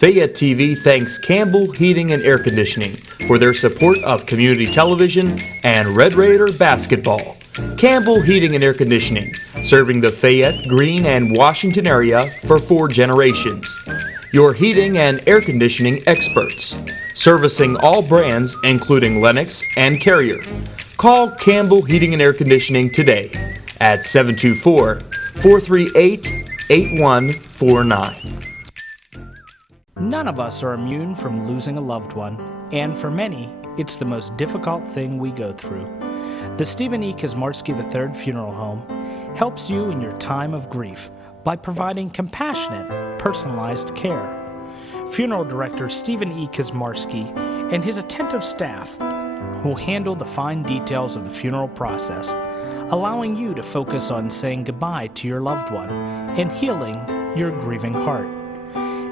Fayette TV thanks Campbell Heating and Air Conditioning for their support of community television and Red Raider basketball. Campbell Heating and Air Conditioning, serving the Fayette, Greene, and Washington area for 4 generations. Your heating and air conditioning experts, servicing all brands including Lennox and Carrier. Call Campbell Heating and Air Conditioning today at 724-438-8149. None of us are immune from losing a loved one, and for many, it's the most difficult thing we go through. The Stephen E. Kazmarski III Funeral Home helps you in your time of grief by providing compassionate, personalized care. Funeral Director Stephen E. Kazmarski and his attentive staff will handle the fine details of the funeral process, allowing you to focus on saying goodbye to your loved one and healing your grieving heart.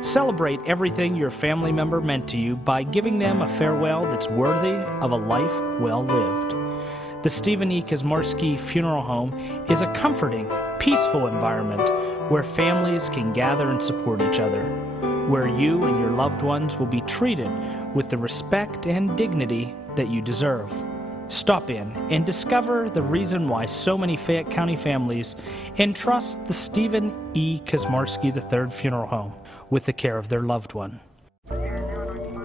Celebrate everything your family member meant to you by giving them a farewell that's worthy of a life well lived. The Stephen E. Kazmarski Funeral Home is a comforting, peaceful environment where families can gather and support each other, where you and your loved ones will be treated with the respect and dignity that you deserve. Stop in and discover the reason why so many Fayette County families entrust the Stephen E. Kazmarski III Funeral Home with the care of their loved one.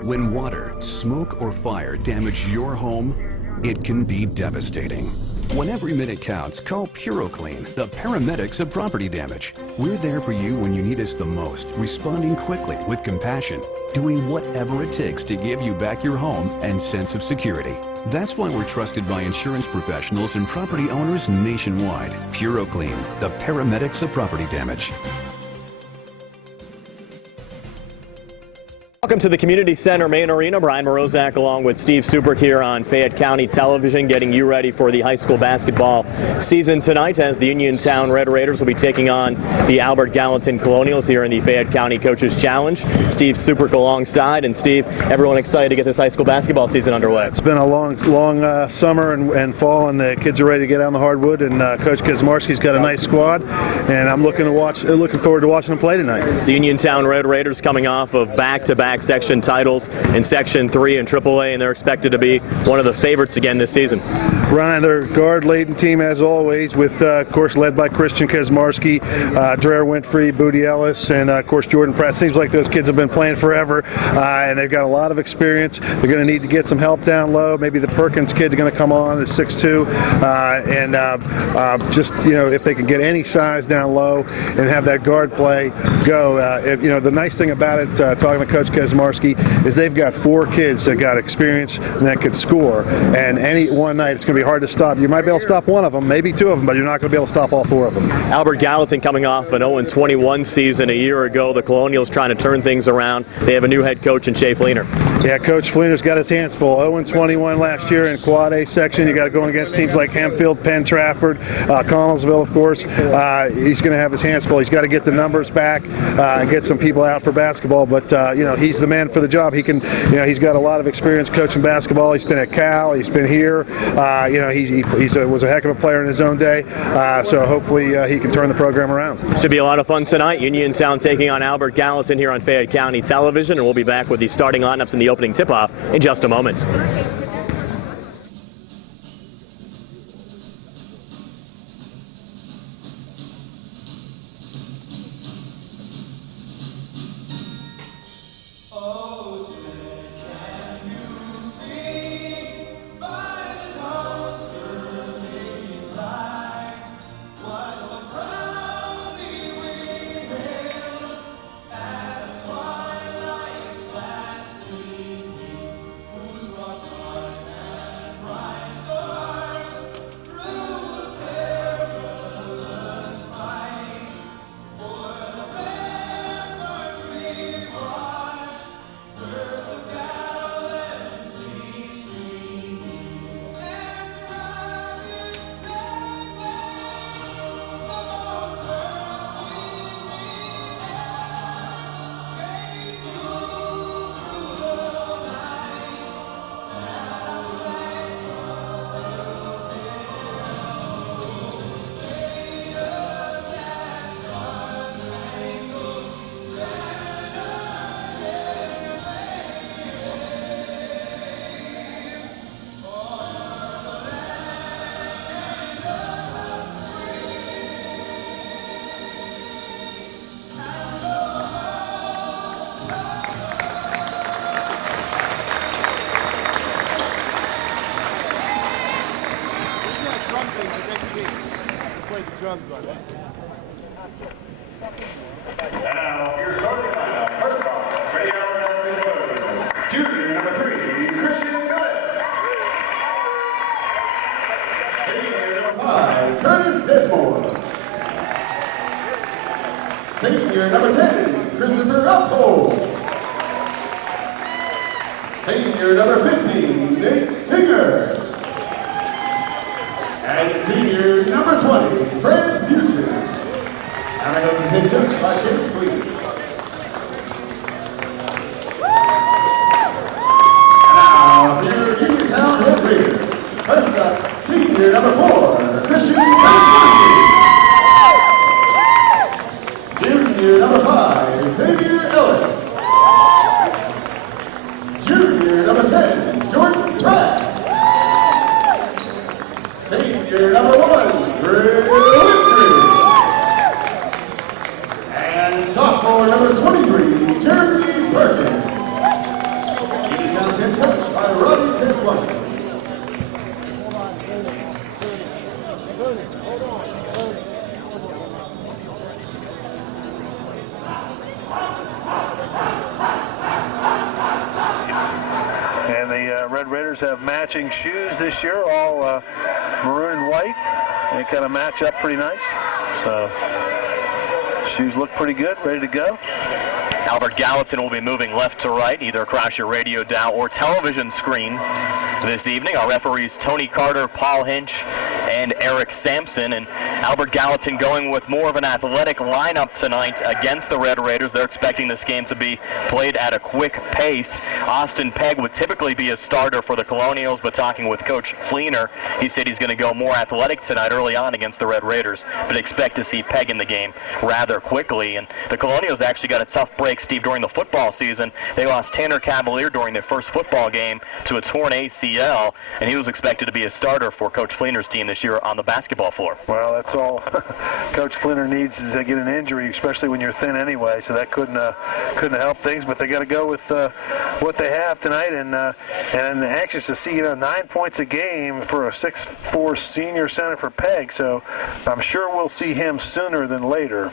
When water, smoke, or fire damage your home, it can be devastating. When every minute counts, call PuroClean, the paramedics of property damage. We're there for you when you need us the most, responding quickly with compassion, doing whatever it takes to give you back your home and sense of security. That's why we're trusted by insurance professionals and property owners nationwide. PuroClean, the paramedics of property damage. Welcome to the Community Center Main Arena. Brian Morozak along with Steve Subrick here on Fayette County Television, getting you ready for the high school basketball season tonight as the Uniontown Red Raiders will be taking on the Albert Gallatin Colonials here in the Fayette County Coaches Challenge. Steve Subrick alongside, and Steve, everyone excited to get this high school basketball season underway. It's been a long summer and fall, and the kids are ready to get on the hardwood, and Coach Kazmarski's got a nice squad, and I'm looking forward to watching them play tonight. The Uniontown Red Raiders coming off of back-to-back section titles in Section 3 and AAA, and they're expected to be one of the favorites again this season. Ryan, their guard-laden team as always, with of course led by Christian Kazmarski, Dreher Winfrey, Booty Ellis, and of course Jordan Pratt. Seems like those kids have been playing forever, and they've got a lot of experience. They're going to need to get some help down low. Maybe the Perkins kid is going to come on at 6'2", and just if they can get any size down low and have that guard play go. The nice thing about it, talking to Coach Kazmarski, is they've got 4 kids that got experience and that could score, and any one night it's going to be hard to stop. You might be able to stop one of them, maybe 2 of them, but you're not going to be able to stop all 4 of them. Albert Gallatin coming off an 0-21 season a year ago. The Colonials trying to turn things around. They have a new head coach in Shea Fleener. Yeah, Coach Fleener's got his hands full. 0-21 last year in Quad A section. You got to go against teams like Hempfield, Penn, Trafford, Connellsville, of course. He's going to have his hands full. He's got to get the numbers back and get some people out for basketball, but he's the man for the job. He can, he's got a lot of experience coaching basketball. He's been at Cal. He's been here. He was a heck of a player in his own day. So hopefully he can turn the program around. Should be a lot of fun tonight. Uniontown taking on Albert Gallatin here on Fayette County Television, and we'll be back with the starting lineups in the opening tip-off in just a moment. now, your starting lineup. First off, ready out, junior number 3, Christian Gillis. Senior number 5, Curtis Desmore. Senior number 10, Christopher Uphold. Senior number 15, Nate Singer. And senior number 20, Fred Houston. And I go to take judged by Chip Cleveland. Now, for your Uniontown Red Raiders. First up, senior number 4, Christian Kazmarski. Junior number 5, Xavier Ellis. Junior number 10, Jordan Pratt. Senior number 1, Greg Winfrey. And sophomore number 23, Jeremy Perkins. Uniontown head coach by Robbie Kensmarski. And the Red Raiders have matching shoes this year, all maroon and white. They kind of match up pretty nice. So shoes look pretty good, ready to go. Albert Gallatin will be moving left to right, either across your radio dial or television screen this evening. Our referees Tony Carter, Paul Hinch, and Eric Sampson. And Albert Gallatin going with more of an athletic lineup tonight against the Red Raiders. They're expecting this game to be played at a quick pace. Austin Pegg would typically be a starter for the Colonials, but talking with Coach Fleener, he said he's going to go more athletic tonight early on against the Red Raiders, but expect to see Pegg in the game rather quickly. And the Colonials actually got a tough break, Steve, during the football season. They lost Tanner Cavalier during their first football game to a torn ACL, and he was expected to be a starter for Coach Fleener's team this year on the basketball floor. Well, that's all Coach Fleener needs is to get an injury, especially when you're thin anyway, so that couldn't help things, but they got to go with what they have tonight, and anxious to see 9 points a game for a 6'4" senior center for Pegg, so I'm sure we'll see him sooner than later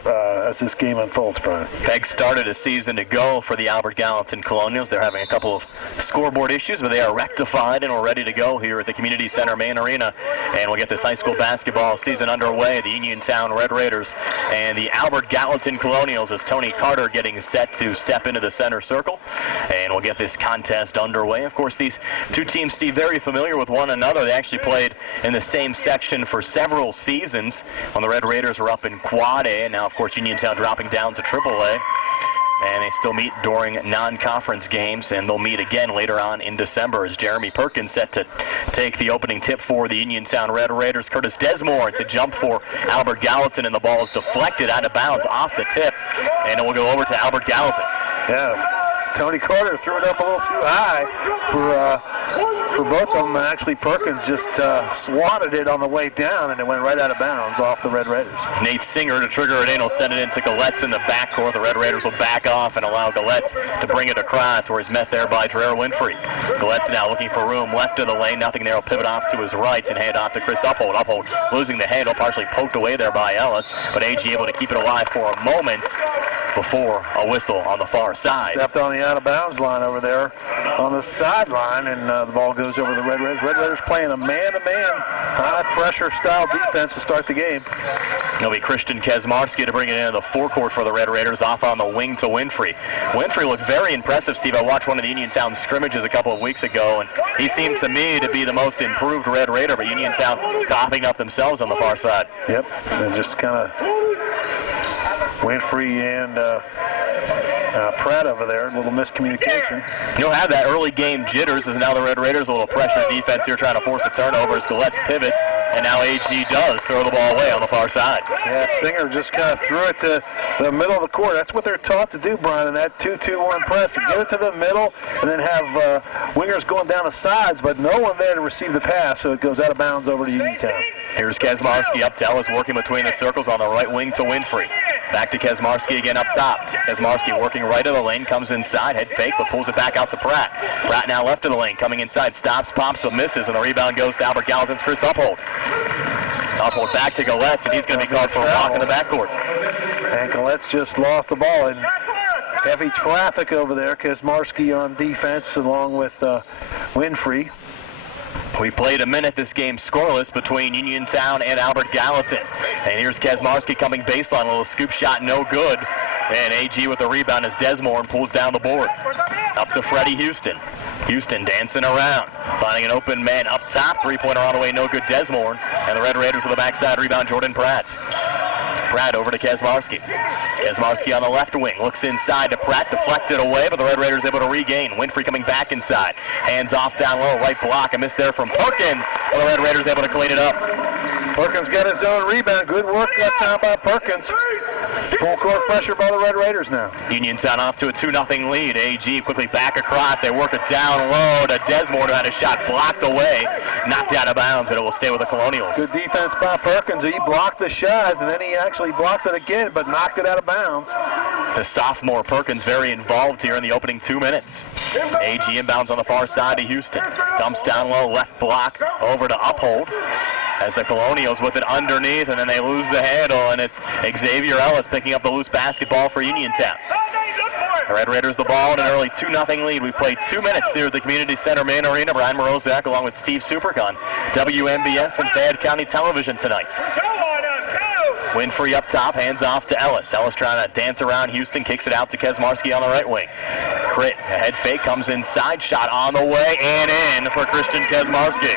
as this game unfolds, Brian. Pegg started a season ago for the Albert Gallatin Colonials. They're having a couple of scoreboard issues, but they are rectified and we're ready to go here at the Community Center main arena, and we'll get this high school basketball season underway. The Uniontown Red Raiders and the Albert Gallatin Colonials as Tony Carter getting set to step into the center circle, and we'll get this contest underway. Of course, these two teams, Steve, very familiar with one another. They actually played in the same section for several seasons when the Red Raiders were up in Quad A, and now, of course, Uniontown dropping down to Triple A. And they still meet during non-conference games, and they'll meet again later on in December as Jeremy Perkins set to take the opening tip for the Uniontown Red Raiders. Curtis Desmore to jump for Albert Gallatin, and the ball is deflected out of bounds off the tip, and it will go over to Albert Gallatin. Yeah. Tony Carter threw it up a little too high for both of them, and actually Perkins just swatted it on the way down, and it went right out of bounds off the Red Raiders. Nate Singer to trigger it in. He'll send it into Galetz in the backcourt. The Red Raiders will back off and allow Galetz to bring it across, where he's met there by Dreher Winfrey. Galetz now looking for room left of the lane. Nothing there. He'll pivot off to his right and hand off to Chris Uphold. Uphold losing the handle, partially poked away there by Ellis, but AG able to keep it alive for a moment before a whistle on the far side. Stepped on the out-of-bounds line over there on the sideline, and the ball goes over the Red Raiders. Red Raiders playing a man-to-man, high-pressure style defense to start the game. It'll be Christian Kazmarski to bring it into the forecourt for the Red Raiders, off on the wing to Winfrey. Winfrey looked very impressive, Steve. I watched one of the Uniontown scrimmages a couple of weeks ago, and he seemed to me to be the most improved Red Raider, but Uniontown coughing up themselves on the far side. Yep, and just kind of Winfrey and Pratt over there, a little miscommunication. You'll have that early game jitters as now the Red Raiders a little pressure defense here trying to force a turnover as Galetz pivots, and now AG does throw the ball away on the far side. Yeah, Singer just kind of threw it to the middle of the court. That's what they're taught to do, Brian, in that 2-2-1 press. To get it to the middle and then have wingers going down the sides, but no one there to receive the pass, so it goes out of bounds over to Uniontown. Here's Kazmarski up to Ellis, working between the circles on the right wing to Winfrey. Back to Kazmarski again up top. Kazmarski working right of the lane, comes inside, head fake, but pulls it back out to Pratt. Pratt now left of the lane, coming inside, stops, pops, but misses, and the rebound goes to Albert Gallatin's Chris Uphold. Uphold back to Galetz, and he's going to be called for a walk in the backcourt. And Galetz just lost the ball in heavy traffic over there. Kaczmarski on defense along with Winfrey. We played a minute, this game scoreless between Uniontown and Albert Gallatin. And here's Kaczmarski coming baseline, a little scoop shot, no good. And AG with the rebound as Desmore pulls down the board. Up to Freddie Houston. Houston dancing around, finding an open man up top. Three-pointer on the way, no good, Desmore. And the Red Raiders with the backside rebound, Jordan Pratt. Pratt over to Kaczmarski. Kaczmarski on the left wing, looks inside to Pratt, deflected away, but the Red Raiders able to regain. Winfrey coming back inside. Hands off down low, right block. A miss there from Perkins. Well, the Red Raiders able to clean it up. Perkins got his own rebound. Good work that time by Perkins. Full court pressure by the Red Raiders now. Uniontown off to a 2-0 lead. AG quickly back across. They work it down low to Desmore, who had a shot blocked away. Knocked out of bounds, but it will stay with the Colonials. Good defense by Perkins. He blocked the shot, and then he actually blocked it again, but knocked it out of bounds. The sophomore Perkins very involved here in the opening 2 minutes. AG inbounds on the far side to Houston. Dumps down low, left block, over to Uphold. As the Colonials with it underneath, and then they lose the handle, and it's Xavier Ellis picking up the loose basketball for Uniontown. The Red Raiders the ball in an early 2-0 lead. We've played 2 minutes here at the Community Center main arena. Brian Morozak along with Steve Supercon. WMBS and Fayette County Television tonight. Winfrey up top, hands off to Ellis. Ellis trying to dance around Houston, kicks it out to Kaczmarski on the right wing. Crit, a head fake, comes inside, shot on the way, and in for Christian Kaczmarski.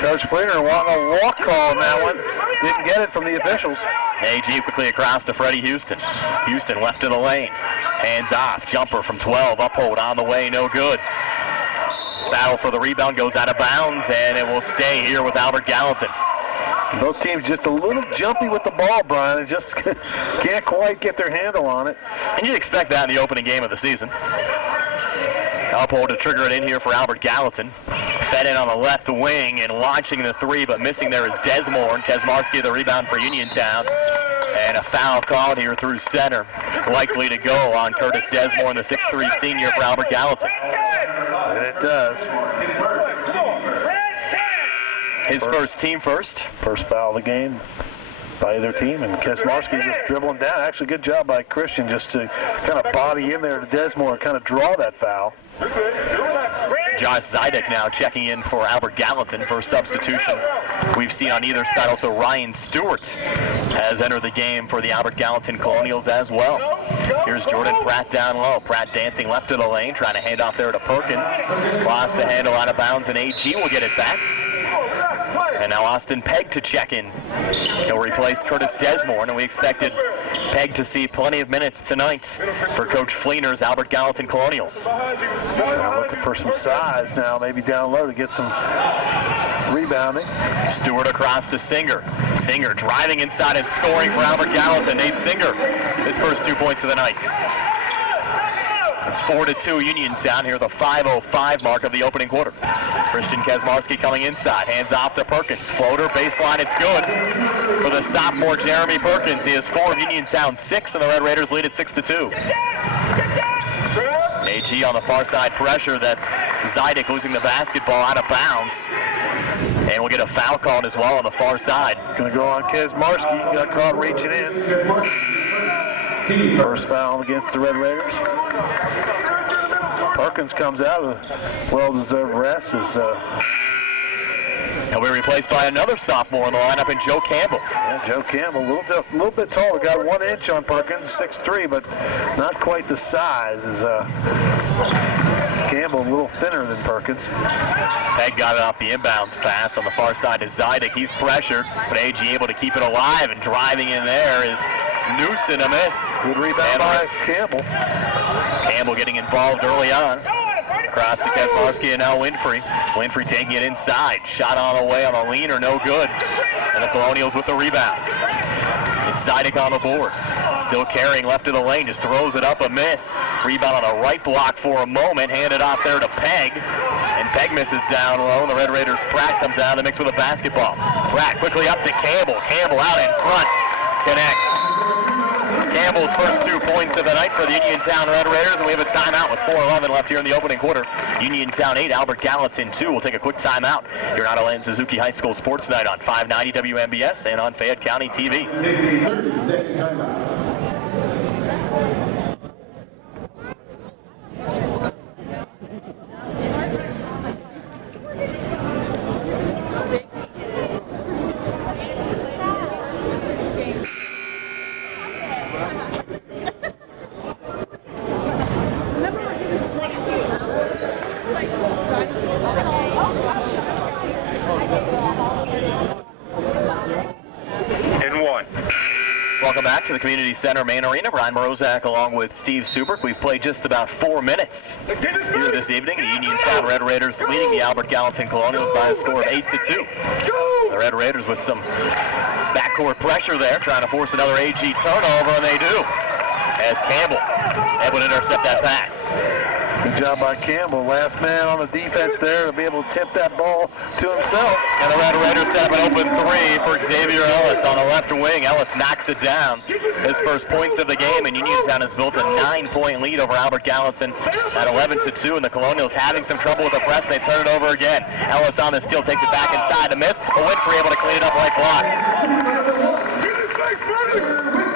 Coach Fleener wanting a walk call on that one. Didn't get it from the officials. AG quickly across to Freddie Houston. Houston left of the lane. Hands off. Jumper from 12. Uphold on the way. No good. Battle for the rebound goes out of bounds, and it will stay here with Albert Gallatin. Both teams just a little jumpy with the ball, Brian. They just can't quite get their handle on it. And you'd expect that in the opening game of the season. Uphold to trigger it in here for Albert Gallatin. Fed in on the left wing and launching the three, but missing there is Desmore. Kaczmarski the rebound for Uniontown. And a foul called here through center. Likely to go on Curtis Desmore, and the 6'3 senior for Albert Gallatin. And it does. His first, team first. First foul of the game by either team, and Kaczmarski just dribbling down. Actually, good job by Christian just to kind of body in there to Desmore and kind of draw that foul. Josh Zidek now checking in for Albert Gallatin for substitution. We've seen on either side also Ryan Stewart has entered the game for the Albert Gallatin Colonials as well. Here's Jordan Pratt down low. Pratt dancing left of the lane, trying to hand off there to Perkins. Lost the handle out of bounds, and AG will get it back. And now Austin Pegg to check in. He'll replace Curtis Desmore, and we expected Pegg to see plenty of minutes tonight for Coach Fleener's Albert Gallatin Colonials. Looking for some size now, maybe down low to get some rebounding. Stewart across to Singer. Singer driving inside and scoring for Albert Gallatin. Nate Singer, his first 2 points of the night. It's 4-2 Uniontown here, the 5:05 mark of the opening quarter. Christian Kaczmarski coming inside, hands off to Perkins. Floater, baseline, it's good for the sophomore Jeremy Perkins. He has 4 of Uniontown's 6, and the Red Raiders lead at 6-2. AG on the far side pressure. That's Zidek losing the basketball out of bounds. And we'll get a foul called as well on the far side. Going to go on Kaczmarski. Got caught reaching in. First foul against the Red Raiders. Perkins comes out with a well-deserved rest. He'll be replaced by another sophomore in the lineup in Joe Campbell. Yeah, Joe Campbell, a little bit taller. Got 1 inch on Perkins, 6'3", but not quite the size as Campbell, a little thinner than Perkins. Pegg got it off the inbounds pass on the far side to Zidek. He's pressured, but AG able to keep it alive, and driving in there is Newson, a miss. Good rebound by Campbell. Campbell getting involved early on. Across to Kaczmarski and now Winfrey. Winfrey taking it inside. Shot on the way on a leaner, no good. And the Colonials with the rebound. It's Zidek on the board. Still carrying left of the lane, just throws it up, a miss. Rebound on the right block for a moment, handed off there to Pegg. And Pegg misses down low, and the Red Raiders' Pratt comes out of the mix with a basketball. Pratt quickly up to Campbell. Campbell out in front. Connects. Campbell's first 2 points of the night for the Uniontown Red Raiders, and we have a timeout with 4:11 left here in the opening quarter. Uniontown 8, Albert Gallatin 2. We'll take a quick timeout here on Atlantic Suzuki High School Sports Night on 590 WMBS and on Fayette County TV. 30-second timeout. Welcome back to the Community Center Main Arena. Brian Morozak along with Steve Subrick. We've played just about 4 minutes here this evening. The Uniontown Red Raiders leading the Albert Gallatin Colonials by a score of 8-2. The Red Raiders with some backcourt pressure there, trying to force another AG turnover, and they do, as Campbell able to intercept that pass. Good job by Campbell. Last man on the defense there to be able to tip that ball to himself. And the Red Raiders set up an open three for Xavier Ellis on the left wing. Ellis knocks it down. His first points of the game, and Uniontown has built a 9-point lead over Albert Gallatin at 11-2, and the Colonials having some trouble with the press. They turn it over again. Ellis on the steal, takes it back inside to miss, but Winfrey able to clean it up right block.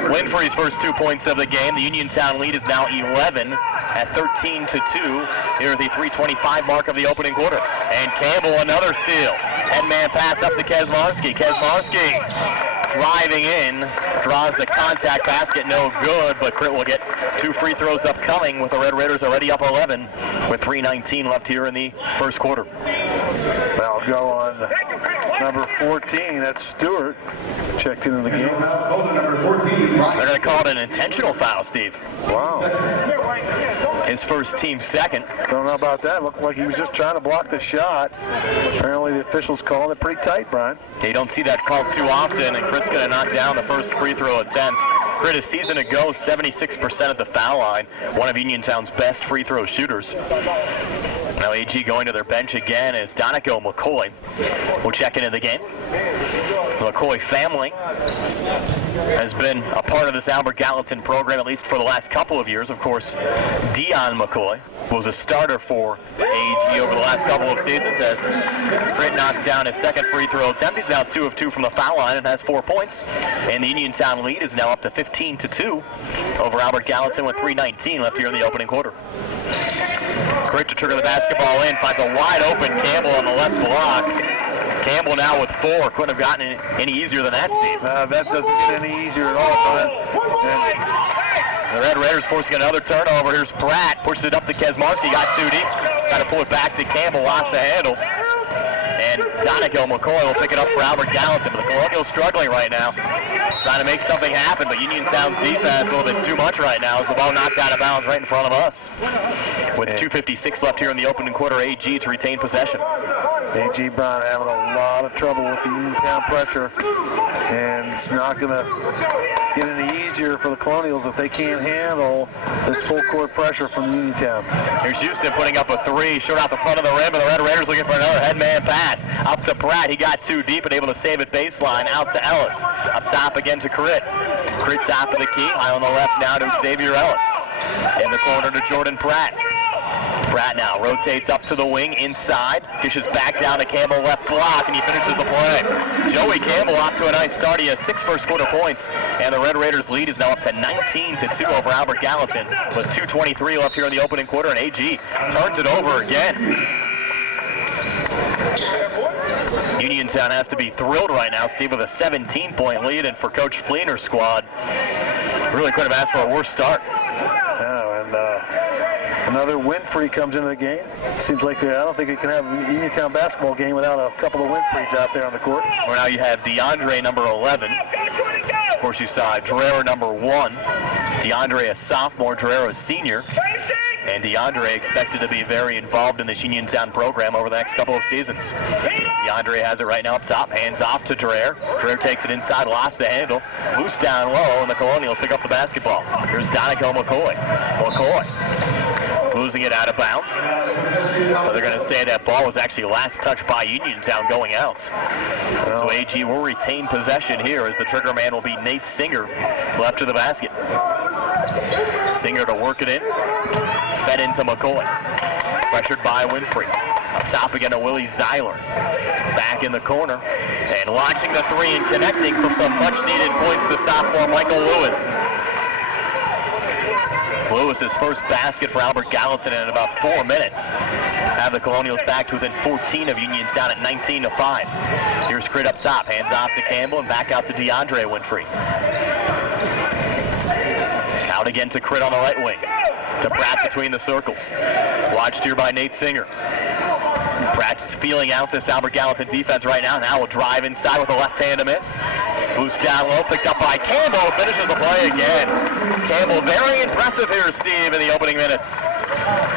Winfrey's first 2 points of the game. The Uniontown lead is now 11 at 13-2 here at the 3:25 mark of the opening quarter. And Campbell another steal. Head-man pass up to Kesmarski. Kesmarski driving in, draws the contact basket, no good, but Crit will get 2 free throws upcoming with the Red Raiders already up 11 with 3:19 left here in the first quarter. Well, go on number 14, that's Stewart, checked into the game. They're going to call it an intentional foul, Steve. Wow. His first, team second. Don't know about that. Looked like he was just trying to block the shot. Apparently the officials called it pretty tight, Brian. You don't see that called too often, and Crit's going to knock down the first free throw attempt. Crit a season ago, 76% at the foul line, one of Uniontown's best free throw shooters. Now AG going to their bench again is Donico McCoy will check into the game. The McCoy family has been a part of this Albert Gallatin program, at least for the last couple of years. Of course, Dion McCoy was a starter for AG over the last couple of seasons as Crit knocks down his second free throw attempt. He's now 2 of 2 from the foul line and has 4 points. And the Uniontown lead is now up to 15-2 over Albert Gallatin with 3:19 left here in the opening quarter. Crit to trigger the basketball in, finds a wide open Campbell on the left block. Campbell now with 4. Couldn't have gotten any easier than that, Steve. That doesn't get any easier at all, Brian. The Red Raiders forcing another turnover. Here's Pratt, pushes it up to Kesmarski, got too deep. Got to pull it back to Campbell, lost the handle. And Donico McCoy will pick it up for Albert Gallatin. But the Colonials struggling right now, trying to make something happen. But Uniontown's defense a little bit too much right now as the ball knocked out of bounds right in front of us. With 2:56 left here in the opening quarter, AG to retain possession. AG Brown having a lot of trouble with the Uniontown pressure. And it's not going to get any easier for the Colonials if they can't handle this full court pressure from Uniontown. Here's Houston putting up a 3, short out the front of the rim, and the Red Raiders looking for another head-man pass. Up to Pratt, he got too deep and able to save it baseline. Out to Ellis. Up top again to Crit. Crit top of the key, high on the left now to Xavier Ellis. In the corner to Jordan Pratt. Pratt now rotates up to the wing inside, dishes back down to Campbell, left block, and he finishes the play. Joey Campbell off to a nice start. He has 6 first quarter points, and the Red Raiders lead is now up to 19-2 over Albert Gallatin with 2:23 left here in the opening quarter, and AG turns it over again. Uniontown has to be thrilled right now, Steve, with a 17-point lead, and for Coach Fleener's squad, really couldn't have asked for a worse start. Yeah, and another Winfrey comes into the game. Seems like I don't think you can have a Uniontown basketball game without a couple of Winfreys out there on the court. Well, now you have DeAndre, number 11. Of course, you saw Drera, number 1. DeAndre, a sophomore, Drera, a senior. And DeAndre expected to be very involved in this Uniontown program over the next couple of seasons. DeAndre has it right now up top, hands off to Dreher. Dreher takes it inside, lost the handle, loose down low, and the Colonials pick up the basketball. Here's Donico McCoy. McCoy losing it out of bounds. So they're going to say that ball was actually last touched by Uniontown going out. So AG will retain possession here as the trigger man will be Nate Singer left to the basket. Singer to work it in. Fed into McCoy. Pressured by Winfrey. Up top again to Willie Zeiler. Back in the corner. And launching the three and connecting for some much-needed points, the sophomore Michael Lewis. Lewis's first basket for Albert Gallatin in about 4 minutes. Have the Colonials back to within 14 of Uniontown at 19-5. Here's Crit up top. Hands off to Campbell and back out to DeAndre Winfrey. Out again to Crit on the right wing. To Pratt between the circles. Watched here by Nate Singer. Pratt's feeling out this Albert Gallatin defense right now. Now will drive inside with a left hand to miss. Boost down low, picked up by Campbell. Finishes the play again. Campbell very impressive here, Steve, in the opening minutes.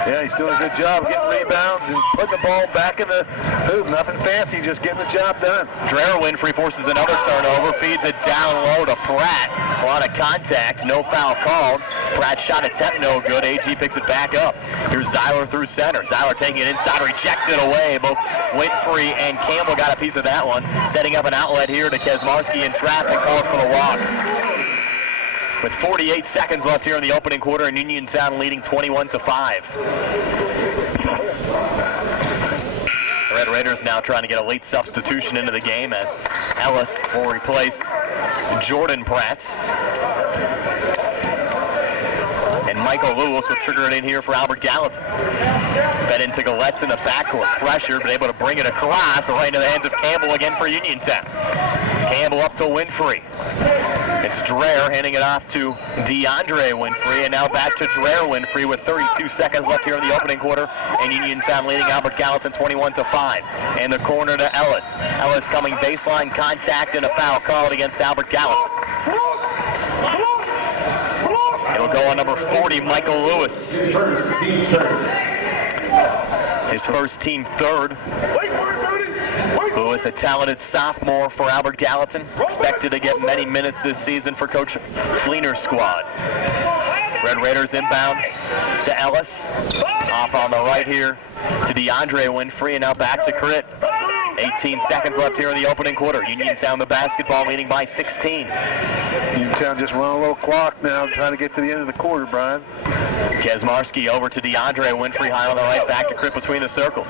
Yeah, he's doing a good job getting rebounds and putting the ball back in the hoop. Nothing fancy, just getting the job done. Dreher Winfrey forces another turnover, feeds it down low to Pratt. A lot of contact, no foul called. Pratt's shot attempt no good. AG picks it back up. Here's Zeiler through center. Zeiler taking it inside, rejected away. Both Winfrey and Campbell got a piece of that one. Setting up an outlet here to Kesmarski in traffic, called for the walk. With 48 seconds left here in the opening quarter, and Uniontown leading 21-5. The Red Raiders now trying to get a late substitution into the game as Ellis will replace Jordan Pratt. And Michael Lewis will trigger it in here for Albert Gallatin. Fed into Galetz in the backcourt. Pressured, but able to bring it across, but right into the hands of Campbell again for Uniontown. Campbell up to Winfrey. It's Dreher handing it off to DeAndre Winfrey, and now back to Dreher Winfrey with 32 seconds left here in the opening quarter, and Uniontown leading Albert Gallatin 21-5. And the corner to Ellis. Ellis coming baseline contact and a foul called against Albert Gallatin. It'll go on number 40, Michael Lewis. His first team third. Lewis, a talented sophomore for Albert Gallatin. Expected to get many minutes this season for Coach Fleener's squad. Red Raiders inbound to Ellis. Off on the right here to DeAndre Winfrey, and now back to Crit. 18 seconds left here in the opening quarter. Uniontown the basketball, leading by 16. Uniontown just run a little clock now, trying to get to the end of the quarter, Brian. Kesmarski over to DeAndre Winfrey, high on the right, back to Crit between the circles.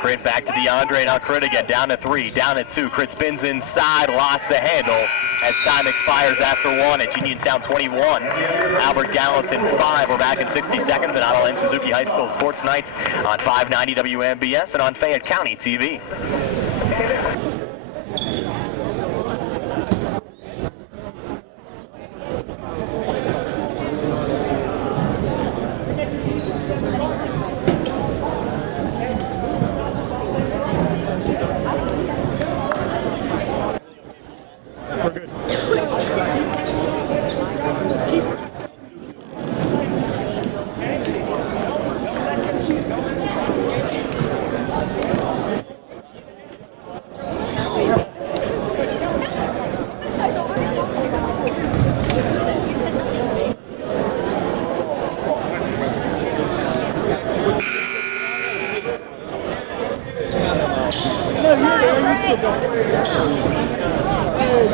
Crit back to DeAndre, now Crit again, down to 3, down to 2. Crit spins inside, lost the handle as time expires after 1 at Uniontown 21. Albert Gallatin 5. We're back in 60 seconds at Otto Lane Suzuki High School Sports Nights on 590 WMBS and on Fayette County TV.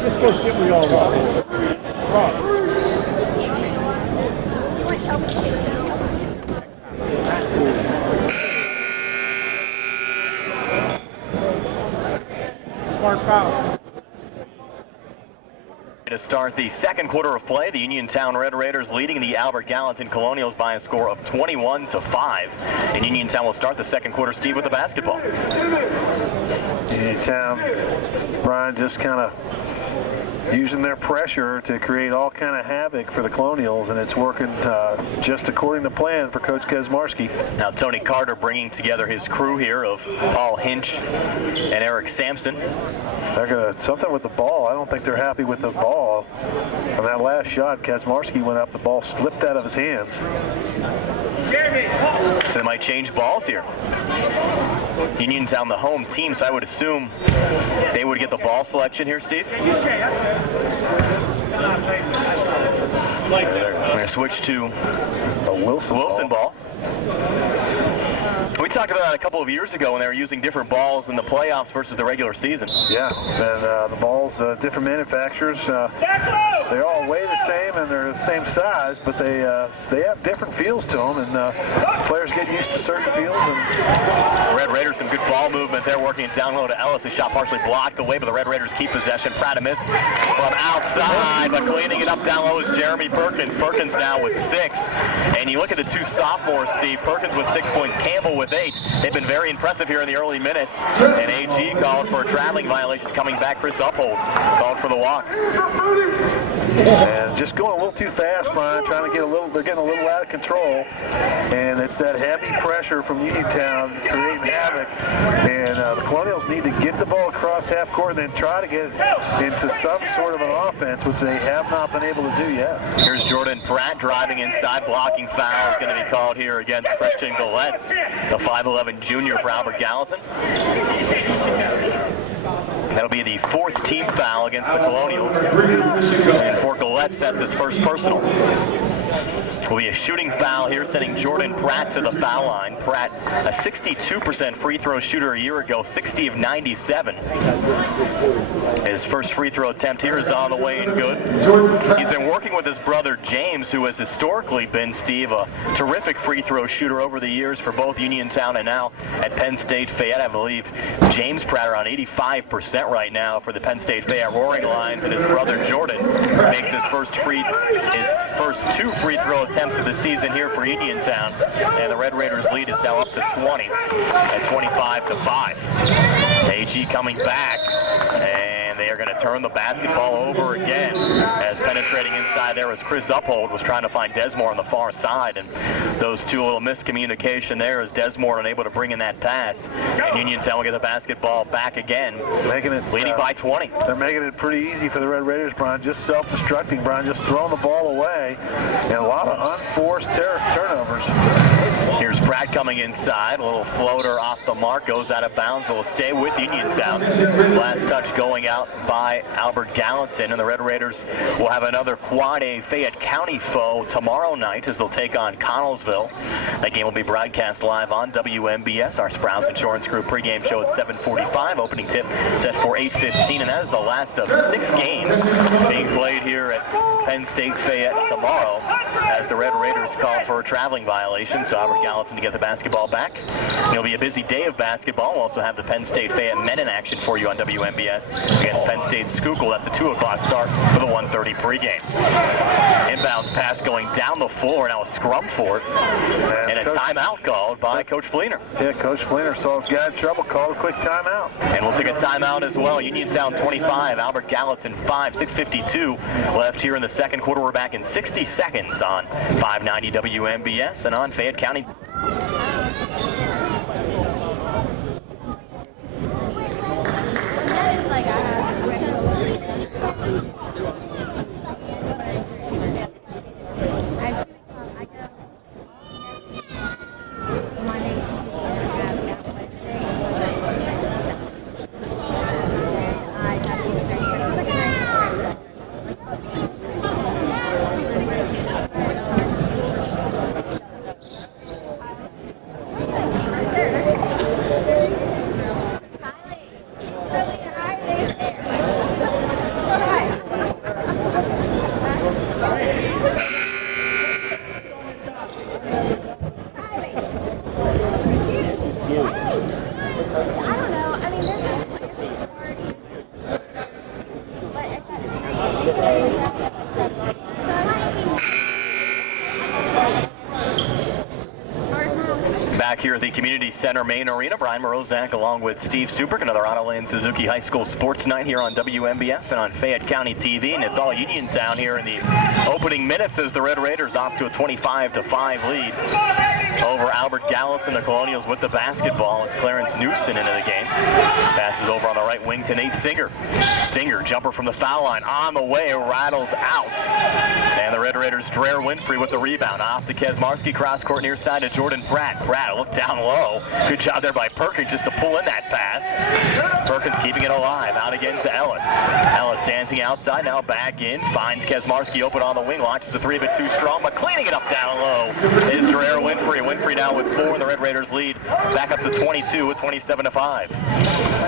Just go sit where y'all are. Smart foul. To start the second quarter of play, the Uniontown Red Raiders leading the Albert Gallatin Colonials by a score of 21-5. And Uniontown will start the second quarter, Steve, with the basketball. Uniontown, Brian, just kind of using their pressure to create all kind of havoc for the Colonials, and it's working just according to plan for Coach Kesmarski. Now Tony Carter bringing together his crew here of Paul Hinch and Eric Sampson. They're going to something with the ball. I don't think they're happy with the ball. On that last shot, Kesmarski went up, the ball slipped out of his hands. So they might change balls here. Uniontown, the home team, so I would assume they would get the ball selection here, Steve. We're going to switch to A Wilson ball. We talked about that a couple of years ago when they were using different balls in the playoffs versus the regular season. Yeah, and the balls, different manufacturers, they all weigh the same and they're the same size, but they have different feels to them, and players get used to certain feels. And Red Raiders, some good ball movement there, working it down low to Ellis. His shot partially blocked away, but the Red Raiders keep possession. Pratt a miss from outside, but cleaning it up down low is Jeremy Perkins. Perkins now with 6. And you look at the two sophomores, Steve. Perkins with 6 points, Campbell with 8. They've been very impressive here in the early minutes. And AG called for a traveling violation coming back. Chris Uphold called for the walk. And just going a little too fast, Brian, trying to get they're getting a little out of control. And it's that heavy pressure from Uniontown creating havoc. And the Colonials need to get the ball across half court and then try to get into some sort of an offense, which they have not been able to do yet. Here's Jordan Pratt driving inside. Blocking foul is going to be called here against Christian Galletz, the 5'11 junior for Albert Gallatin. That'll be the 4th team foul against the Colonials. And for Galletz, that's his first personal. Will be a shooting foul here, sending Jordan Pratt to the foul line. Pratt, a 62% free throw shooter a year ago, 60 of 97. His first free throw attempt here is on the way and good. He's been working with his brother James, who has historically been, Steve, a terrific free throw shooter over the years for both Uniontown and now at Penn State Fayette. I believe James Pratt around 85% right now for the Penn State Fayette Roaring Lions, and his brother Jordan makes his first 2 free throw attempts of the season here for Uniontown, and the Red Raiders lead is now up to 20 at 25-5. AG coming back, and they are going to turn the basketball over again, as penetrating inside there was Chris Uphold, was trying to find Desmore on the far side, and those two, a little miscommunication there as Desmore unable to bring in that pass. And Uniontown will get the basketball back again, leading by 20. They're making it pretty easy for the Red Raiders, Brian, just self-destructing, Brian, just throwing the ball away, and a lot of unforced turnovers. Here's Pratt coming inside, a little floater off the mark, goes out of bounds, but will stay with Uniontown. Last touch going out by Albert Gallatin, and the Red Raiders will have another Quad A Fayette County foe tomorrow night as they'll take on Connellsville. That game will be broadcast live on WMBS, our Sprouse Insurance Group pregame show at 7:45. Opening tip set for 8:15, and that is the last of 6 games being played here at Penn State Fayette tomorrow, as the Red Raiders called for a traveling violation, so Albert Gallatin to get the basketball back. It'll be a busy day of basketball. We'll also have the Penn State Fayette men in action for you on WMBS against Penn State Schuylkill. That's a 2 o'clock start for the 1:30 pregame. Inbounds pass going down the floor, now a scrum for it, and a timeout called by Coach Fleener. Yeah, Coach Fleener saw his guy in trouble, called a quick timeout. And we'll take a timeout as well. Uniontown 25, Albert Gallatin 5, 6:52 left here in the second quarter. We're back in 60 seconds on 590 WMBS and on Fayette County. Back here at the Community Center main arena, Brian Morozak along with Steve Subrick, another Autoland Suzuki High School sports night here on WMBS and on Fayette County TV, and it's all Uniontown here in the opening minutes as the Red Raiders off to a 25-5 lead over Albert Gallatin. The Colonials with the basketball. It's Clarence Newsom into the game. Passes over on the right wing to Nate Singer. Singer, jumper from the foul line, on the way, rattles out. And the Red Raiders, Dreher Winfrey with the rebound. Off to Kesmarski, cross court near side to Jordan Pratt. Pratt looked down low. Good job there by Perkins just to pull in that pass. Perkins keeping it alive. Out again to Ellis. Ellis dancing outside, now back in. Finds Kesmarski open on the wing. Launches a 3, but too strong, but cleaning it up down low is Dreher Winfrey. Winfrey now with 4, and the Red Raiders lead back up to 22 with 27-5.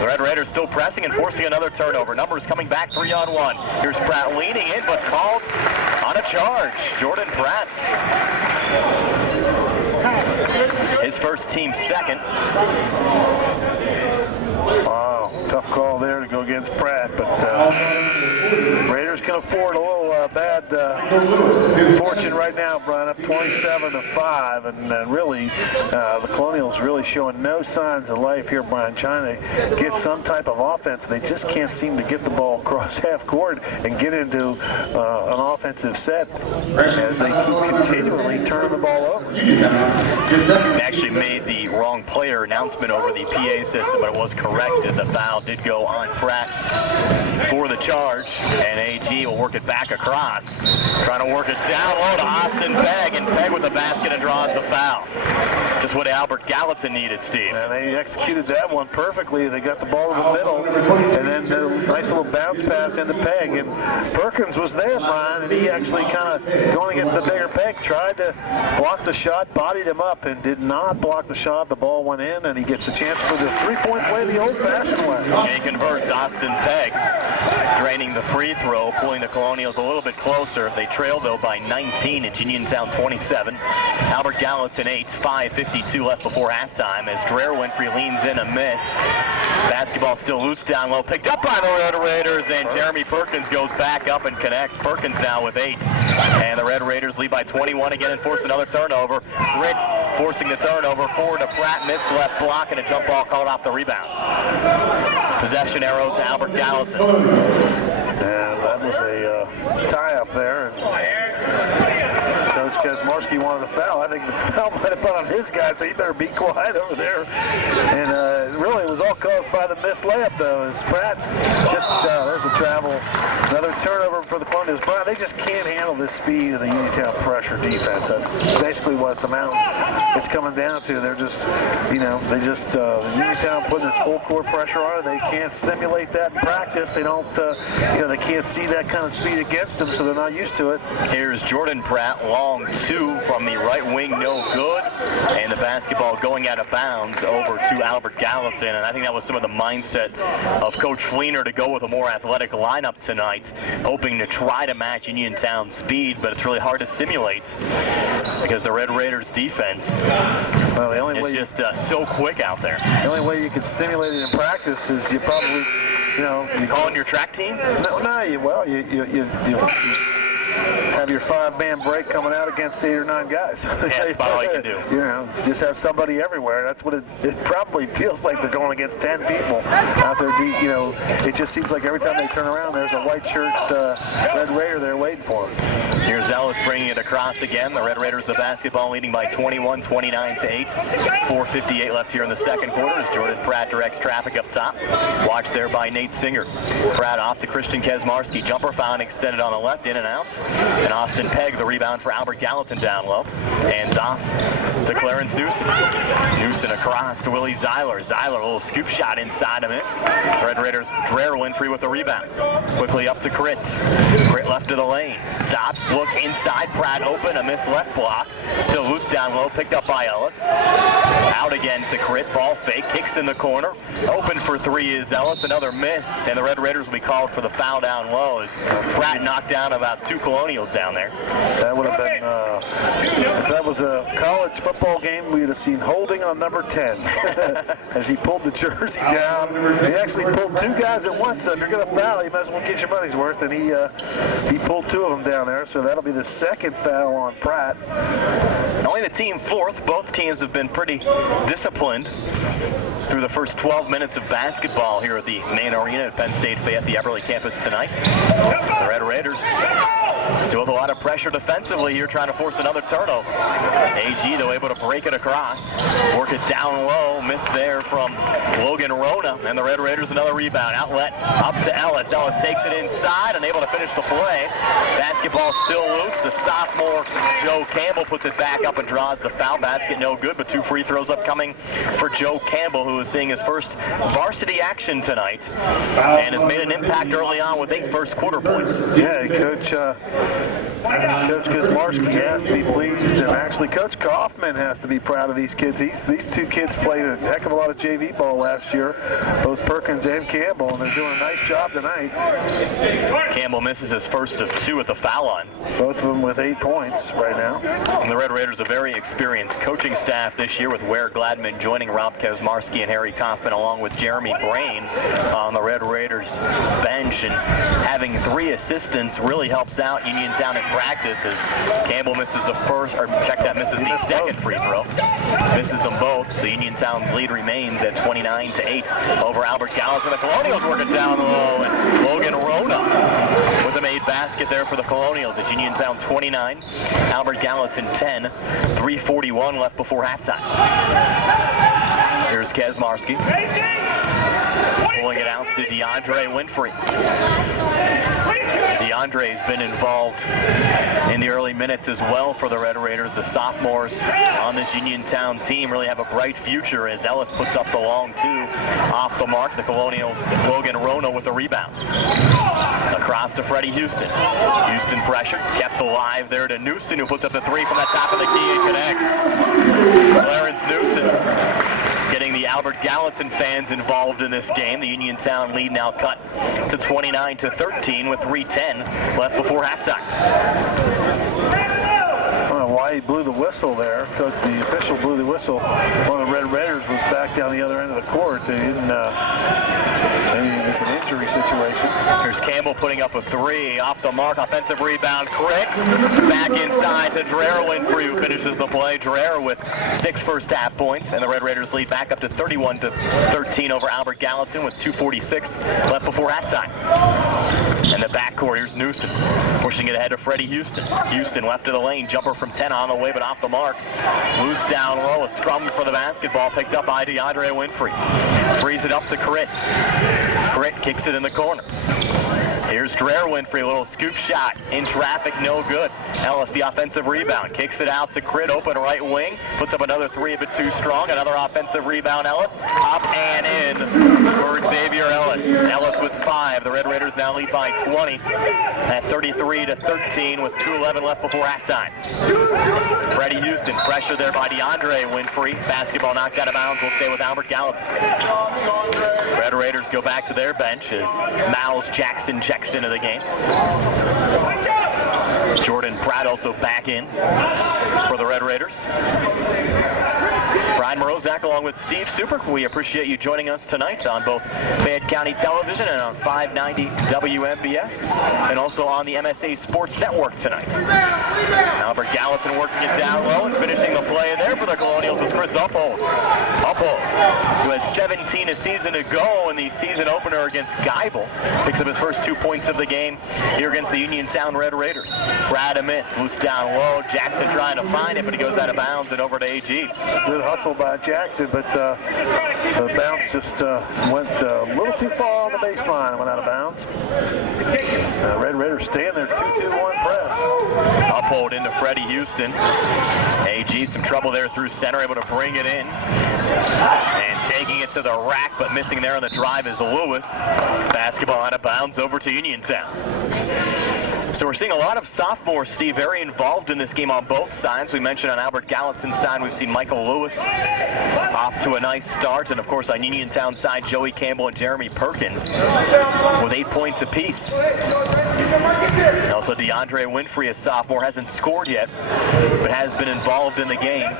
The Red Raiders still pressing and forcing another turnover. Numbers coming back 3-on-1. Here's Pratt leaning in, but called on a charge. Jordan Pratt. His first, team second. Wow, tough call there to go against Pratt, but Raiders can afford a little bad fortune right now, Brian, up 27-5, and really the Colonials really showing no signs of life here, Brian, trying to get some type of offense. They just can't seem to get the ball across half court and get into an offensive set as they keep continually turning the ball over. They actually made the wrong player announcement over the PA system, but it was corrected. The foul did go on Pratt for the charge, and AG will work it back across. Trying to work it down low to Austin Pegg, and Pegg with the basket and draws the foul. Just what Albert Gallatin needed, Steve. And they executed that one perfectly. They got the ball in the middle, and then a nice little bounce pass into Pegg. And Perkins was there, Brian, and he actually kind of, going against the bigger Pegg, tried to block the shot, bodied him up, and did not block the shot. The ball went in, and he gets a chance for the three-point play the old-fashioned way. And he converts. Austin Pegg draining the free throw, pulling the Colonials a little bit closer. They trail, though, by 19 at Uniontown 27. Albert Gallatin 8, 5:52 left before halftime as Dreher Winfrey leans in, a miss. Basketball still loose down low, picked up by the Red Raiders, and Jeremy Perkins goes back up and connects. Perkins now with 8. And the Red Raiders lead by 21 again and force another turnover. Ritz forcing the turnover, forward to Pratt, missed left block, and a jump ball called off the rebound. Possession arrow to Albert Gallatin. And that was a tie-up there. Coach Kazmarski wanted a foul. I think the foul might have put on his guy, so he better be quiet over there. And really, it was all caused by the missed layup, though, as Pratt just, there's a travel. Another turnover for the Colonials. Brian, they just can't handle this speed of the Uniontown pressure defense. That's basically what it's coming down to. They're just, Uniontown putting this full court pressure on it. They can't simulate that in practice. They don't, they can't see that kind of speed against them, so they're not used to it. Here's Jordan Pratt, long 2 from the right wing, no good. And the basketball going out of bounds over to Albert Gallatin. And I think that was some of the mindset of Coach Fleener to go with a more athletic lineup tonight, hoping to try to match Uniontown's speed, but it's really hard to simulate because the Red Raiders defense is just so quick out there. The only way you can stimulate it in practice is you probably, you calling your track team? No, you have your 5-man break coming out against 8 or 9 guys. Yeah, that's about all you can do. Just have somebody everywhere. That's what it probably feels like. They're going against 10 people out there deep. It just seems like every time they turn around, there's a white shirt Red Raider there waiting for them. Here's Ellis bringing it across again. The Red Raiders, the basketball, leading by 21, 29-8. 4:58 left here in the second quarter as Jordan Pratt directs traffic up top. Watched there by Nate Singer. Pratt off to Christian Kazmarski. Jumper found extended on the left, in and out. And Austin Pegg, the rebound for Albert Gallatin down low. Hands off to Clarence Newsom. Newsom across to Willie Zeiler. Zeiler, a little scoop shot inside a miss. Red Raiders, Dreher Winfrey with the rebound. Quickly up to Crit. Crit left to the lane. Stops, look inside. Pratt open, a missed left block. Still loose down low, picked up by Ellis. Out again to Crit. Ball fake, kicks in the corner. Open for 3 is Ellis. Another miss, and the Red Raiders will be called for the foul down low as Pratt knocked down about 2 Colonials down there. That would have been, if that was a college football game, we would have seen holding on number 10 as he pulled the jersey down. He actually pulled 2 guys at once, so if you're going to foul, you might as well get your money's worth, and he pulled 2 of them down there, so that'll be the second foul on Pratt. Only the team 4th. Both teams have been pretty disciplined through the first 12 minutes of basketball here at the main arena at Penn State Fayette, the Everly campus tonight. The Red Raiders still with a lot of pressure defensively here, trying to force another turnover. AG, though, able to break it across, work it down low, miss there from Logan Rona, and the Red Raiders another rebound. Outlet up to Ellis. Ellis takes it inside, unable to finish the play. Basketball still loose. The sophomore Joe Campbell puts it back up and draws the foul basket. No good, but 2 free throws upcoming for Joe Campbell, who who is seeing his first varsity action tonight and has made an impact early on with 8 first quarter points. Yeah, Coach Kosmarski has to be pleased, and actually Coach Kaufman has to be proud of these kids. These two kids played a heck of a lot of JV ball last year, both Perkins and Campbell, and they're doing a nice job tonight. Campbell misses his first of 2 at the foul line. Both of them with 8 points right now. And the Red Raiders, a very experienced coaching staff this year, with Ware Gladman joining Rob Kosmarski and Harry Kaufman, along with Jeremy Brain on the Red Raiders bench. And having 3 assistants really helps out Uniontown in practice, as Campbell misses the first, or check that, misses the second free throw. Misses them both, so Uniontown's lead remains at 29-8 over Albert Gallatin. The Colonials working down low, and Logan Rona with a made basket there for the Colonials. It's Uniontown 29, Albert Gallatin 10, 3:41 left before halftime. Here's Kosmarski. Pulling it out to DeAndre Winfrey. DeAndre's been involved in the early minutes as well for the Red Raiders. The sophomores on this Uniontown team really have a bright future, as Ellis puts up the long 2 off the mark. The Colonials, Logan Rona with the rebound. Across to Freddie Houston. Houston pressure, kept alive there to Newson, who puts up the 3 from the top of the key and connects. Clarence Newson getting the Albert Gallatin fans involved in this game. The Uniontown lead now cut to 29-13 with 3:10 left before halftime. I don't know why he blew the whistle there. The official blew the whistle. One of the Red Raiders was back down the other end of the court. They didn't. Maybe it's an injury situation. Here's Campbell putting up a 3 off the mark. Offensive rebound. Cricks back inside to Dreher Winfrey, who finishes the play. Dreher with 6 first half points, and the Red Raiders lead back up to 31-13 over Albert Gallatin with 2:46 left before halftime. And the backcourt, here's Newson pushing it ahead to Freddie Houston. Houston left of the lane, jumper from 10 on the way, but off the mark. Loose down low, a scrum for the basketball, picked up by DeAndre Winfrey. Frees it up to Crit. Crit kicks it in the corner. Here's Dreher Winfrey, a little scoop shot. In traffic, no good. Ellis, the offensive rebound. Kicks it out to Crit, open right wing. Puts up another 3, a bit too strong. Another offensive rebound, Ellis. Up and in for Xavier Ellis. Ellis with 5. The Red Raiders now lead by 20 at 33-13 with 2:11 left before halftime. Freddie Houston, pressure there by DeAndre Winfrey. Basketball knocked out of bounds. Will stay with Albert Gallatin. Red Raiders go back to their bench as Miles Jackson checks into the game. Jordan Pratt also back in for the Red Raiders. Brian Morozak along with Steve Super. We appreciate you joining us tonight on both Fayette County Television and on 590 WMBS, and also on the MSA Sports Network tonight. Albert Gallatin working it down low and finishing the play there for the Colonials is Chris Uphold. Uphold, who had 17 a season ago in the season opener against Geibel, picks up his first 2 points of the game here against the Uniontown Red Raiders. Pratt a miss, loose down low. Jackson trying to find it, but he goes out of bounds and over to AG. Good hustle by Jackson, but the bounce just went a little too far on the baseline and went out of bounds. Red Raiders staying there, 2-2-1 press. Uphold into Freddie Houston. AG some trouble there through center, able to bring it in. And taking it to the rack, but missing there on the drive is Lewis. Basketball out of bounds over to Uniontown. So we're seeing a lot of sophomores, Steve, very involved in this game on both sides. We mentioned on Albert Gallatin's side, we've seen Michael Lewis off to a nice start. And, of course, on Uniontown side, Joey Campbell and Jeremy Perkins with 8 points apiece. Also, DeAndre Winfrey, a sophomore, hasn't scored yet, but has been involved in the game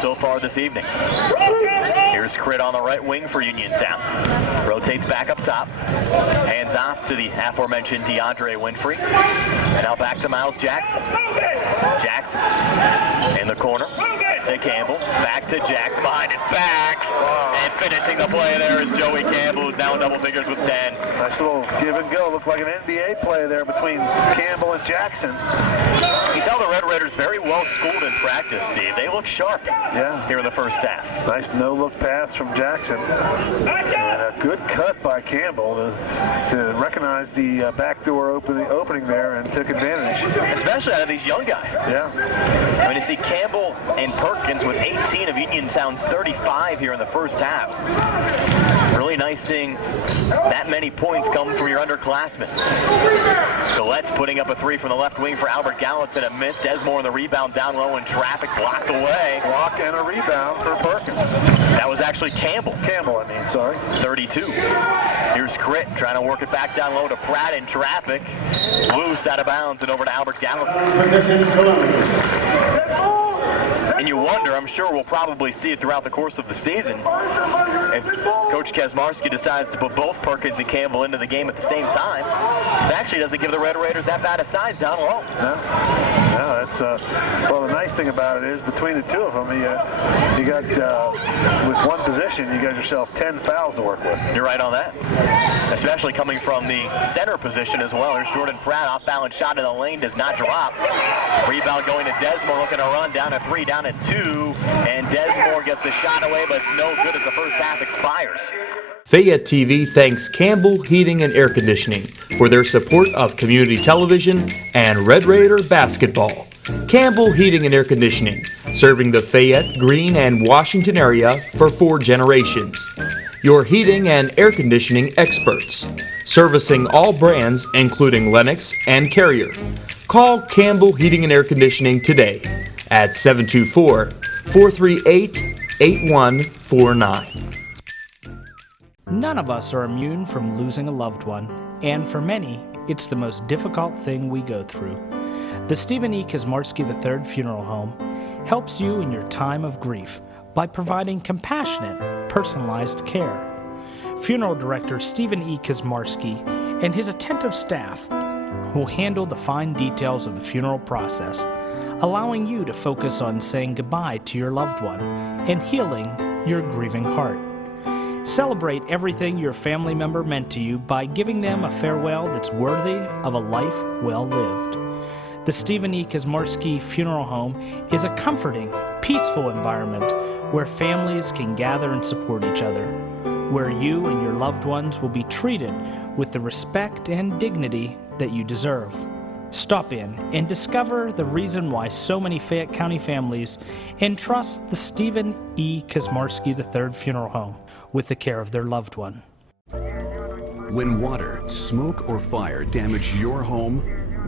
so far this evening. Here's Crit on the right wing for Uniontown. Rotates back up top. Hands off to the aforementioned DeAndre Winfrey. And now back to Miles Jackson. Jackson in the corner to Campbell. Back to Jackson behind his back. And finishing the play there is Joey Campbell, who's now in double figures with 10. Nice little give and go. Looked like an NBA play there between Campbell and Jackson. You tell the Red Raiders very well schooled in practice, Steve. They look sharp here in the first half. Nice no-look pass from Jackson. And a good cut by Campbell to recognize the backdoor opening there and took advantage. Especially out of these young guys. Yeah. I mean, to see Campbell and Perkins Perkins with 18 of Uniontown's 35 here in the first half. Really nice seeing that many points come from your underclassmen. Galette's putting up a three from the left wing for Albert Gallatin, a miss. Desmore on the rebound down low and traffic blocked away. Block and a rebound for Perkins. That was actually Campbell. 32. Here's Crit trying to work it back down low to Pratt in traffic. Loose out of bounds and over to Albert Gallatin. And you wonder, I'm sure we'll probably see it throughout the course of the season, if Coach Kaczmarski decides to put both Perkins and Campbell into the game at the same time. It actually doesn't give the Red Raiders that bad a size down low. No, that's well, the nice thing about it is between the two of them, you got with one position, you got yourself 10 fouls to work with. You're right on that. Especially coming from the center position as well. There's Jordan Pratt, off-balance shot in the lane, does not drop. Rebound going to Desmore, looking to run down to 3, down to 2, and Desmore gets the shot away, but it's no good as the first half expires. Fayette TV thanks Campbell Heating and Air Conditioning for their support of community television and Red Raider basketball. Campbell Heating and Air Conditioning, serving the Fayette, Greene, and Washington area for 4 generations. Your heating and air conditioning experts, servicing all brands including Lennox and Carrier. Call Campbell Heating and Air Conditioning today at 724-438-8149. None of us are immune from losing a loved one, and for many, it's the most difficult thing we go through. The Stephen E. Kaczmarski III Funeral Home helps you in your time of grief by providing compassionate, personalized care. Funeral Director Stephen E. Kaczmarski and his attentive staff will handle the fine details of the funeral process, allowing you to focus on saying goodbye to your loved one and healing your grieving heart. Celebrate everything your family member meant to you by giving them a farewell that's worthy of a life well lived. The Stephen E. Kaczmarski Funeral Home is a comforting, peaceful environment where families can gather and support each other, where you and your loved ones will be treated with the respect and dignity that you deserve. Stop in and discover the reason why so many Fayette County families entrust the Stephen E. Kaczmarski III Funeral Home with the care of their loved one. When water, smoke, or fire damage your home,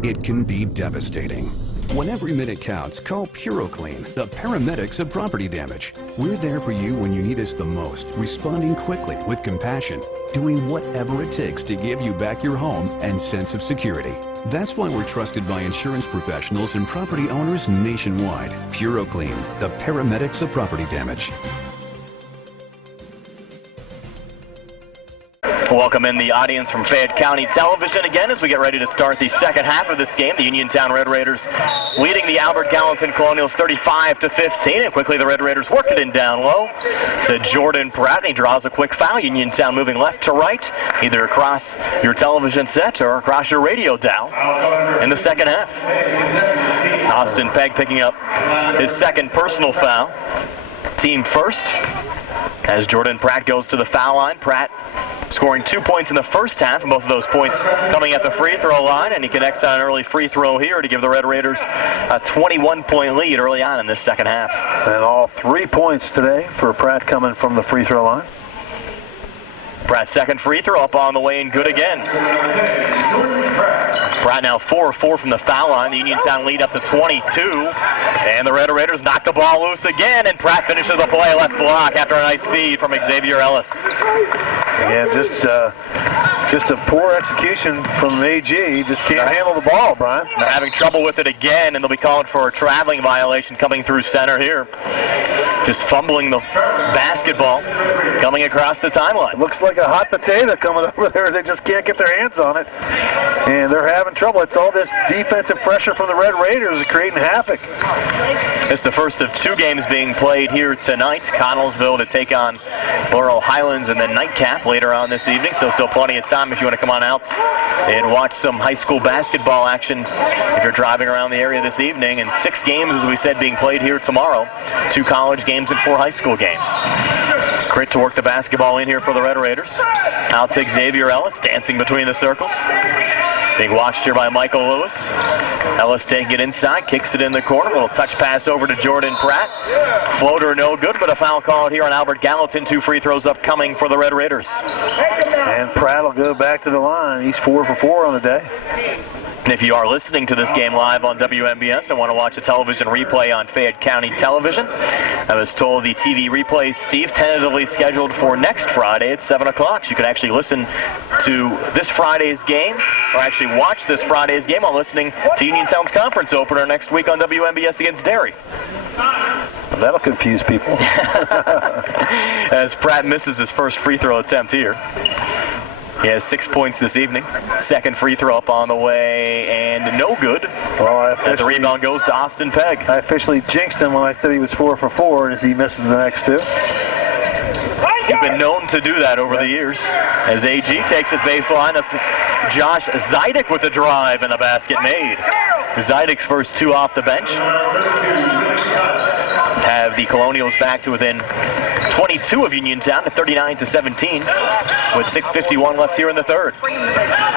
it can be devastating. When every minute counts, call PuroClean, the paramedics of property damage. We're there for you when you need us the most, responding quickly with compassion, doing whatever it takes to give you back your home and sense of security. That's why we're trusted by insurance professionals and property owners nationwide. PuroClean, the paramedics of property damage. Welcome in the audience from Fayette County Television again as we get ready to start the second half of this game. The Uniontown Red Raiders leading the Albert Gallatin Colonials 35-15, and quickly the Red Raiders work it in down low to Jordan Pratt. He draws a quick foul. Uniontown moving left to right, either across your television set or across your radio dial in the second half. Austin Pegg picking up his second personal foul. Team first as Jordan Pratt goes to the foul line. Pratt scoring 2 points in the first half, and both of those points coming at the free throw line, and he connects on an early free throw here to give the Red Raiders a 21-point lead early on in this second half. And all 3 points today for Pratt coming from the free throw line. Pratt's second free throw up on the way and good again. Pratt now 4 of 4 from the foul line. The Uniontown lead up to 22. And the Red Raiders knock the ball loose again, and Pratt finishes the play left block after a nice feed from Xavier Ellis. Again, just a poor execution from AG. He just can't handle the ball, Brian. They're having trouble with it again, and they'll be called for a traveling violation coming through center here. Just fumbling the basketball coming across the timeline. Looks like a hot potato coming over there. They just can't get their hands on it. And they're having trouble. It's all this defensive pressure from the Red Raiders creating havoc. It's the first of 2 games being played here tonight. Connellsville to take on Laurel Highlands and then Nightcap later on this evening. So still plenty of time if you want to come on out and watch some high school basketball action if you're driving around the area this evening. And 6 games, as we said, being played here tomorrow. 2 college games games and 4 high school games. Crit to work the basketball in here for the Red Raiders. Out to Xavier Ellis, dancing between the circles. Being watched here by Michael Lewis. Ellis taking it inside, kicks it in the corner. Little touch pass over to Jordan Pratt. Floater no good, but a foul called here on Albert Gallatin. 2 free throws upcoming for the Red Raiders. And Pratt will go back to the line. He's 4 for 4 on the day. And if you are listening to this game live on WMBS and want to watch a television replay on Fayette County Television, I was told the TV replay, Steve, tentatively scheduled for next Friday at 7 o'clock. So you can actually listen to this Friday's game, or actually watch this Friday's game while listening to Uniontown's conference opener next week on WMBS against Derry. That'll confuse people. As Pratt misses his first free throw attempt here. He has 6 points this evening. Second free throw up on the way, and no good. Well, and the rebound goes to Austin Pegg. I officially jinxed him when I said he was 4 for 4, as he misses the next 2. You've been known to do that over the years. As AG takes it baseline, that's Josh Zidek with the drive and the basket made. Zidek's first 2 off the bench have the Colonials back to within 22 of Uniontown at 39-17 with 6:51 left here in the third.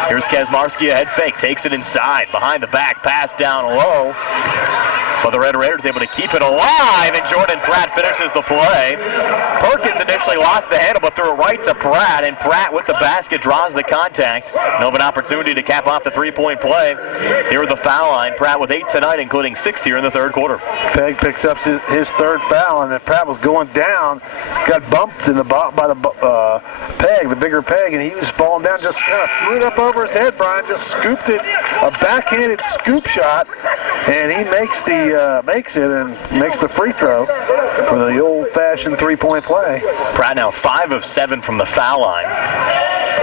Here's Kazmarski, a head fake, takes it inside, behind the back, pass down low. But the Red Raiders able to keep it alive, and Jordan Pratt finishes the play. Perkins initially lost the handle, but threw it right to Pratt, and Pratt with the basket draws the contact. No an opportunity to cap off the 3-point play. Here at the foul line, Pratt with 8 tonight, including 6 here in the third quarter. Pegg picks up his third foul, and then Pratt was going down, got bumped in the by the Pegg, the bigger Pegg, and he was falling down, just kind of threw it up over his head, Brian, just scooped it, a backhanded scoop shot, and he makes the free throw for the old-fashioned 3-point play. Pratt now 5 of 7 from the foul line.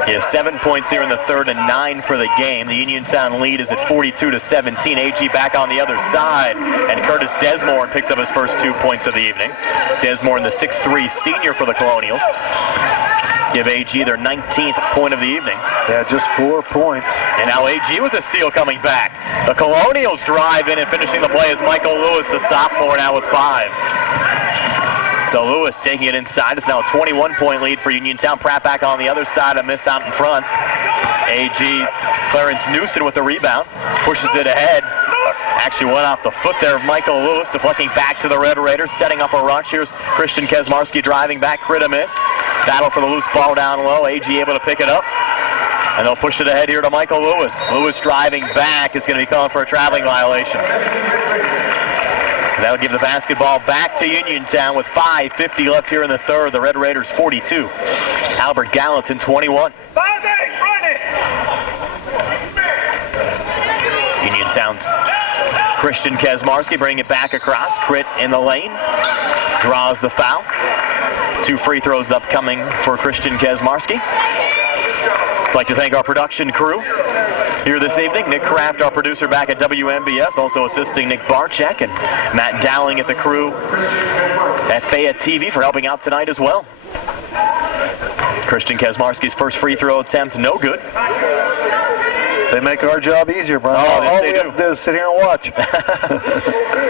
He has 7 points here in the third and 9 for the game. The Uniontown lead is at 42-17. AG back on the other side, and Curtis Desmore picks up his first 2 points of the evening. Desmore, the 6'3" senior for the Colonials, give AG their 19th point of the evening. Yeah, just 4 points. And now AG with a steal coming back. The Colonials drive in, and finishing the play is Michael Lewis, the sophomore, now with 5. So Lewis taking it inside. It's now a 21-point lead for Uniontown. Pratt back on the other side, a miss out in front. AG's Clarence Newsom with the rebound. Pushes it ahead. Actually went off the foot there of Michael Lewis, deflecting back to the Red Raiders, setting up a rush. Here's Christian Kazmarski driving back. Crit a miss. Battle for the loose ball down low. AG able to pick it up. And they'll push it ahead here to Michael Lewis. Lewis driving back is going to be calling for a traveling violation. That'll give the basketball back to Uniontown with 5:50 left here in the third. The Red Raiders 42. Albert Gallatin 21. Uniontown's Christian Kazmarski bringing it back across. Crit in the lane. Draws the foul. 2 free throws upcoming for Christian Kazmarski. I'd like to thank our production crew here this evening. Nick Kraft, our producer, back at WMBS, also assisting Nick Barczyk, and Matt Dowling at the crew at Fayette TV for helping out tonight as well. Christian Kazmarski's first free throw attempt, no good. They make our job easier, Brian. Oh, yes, all they we have to do is sit here and watch.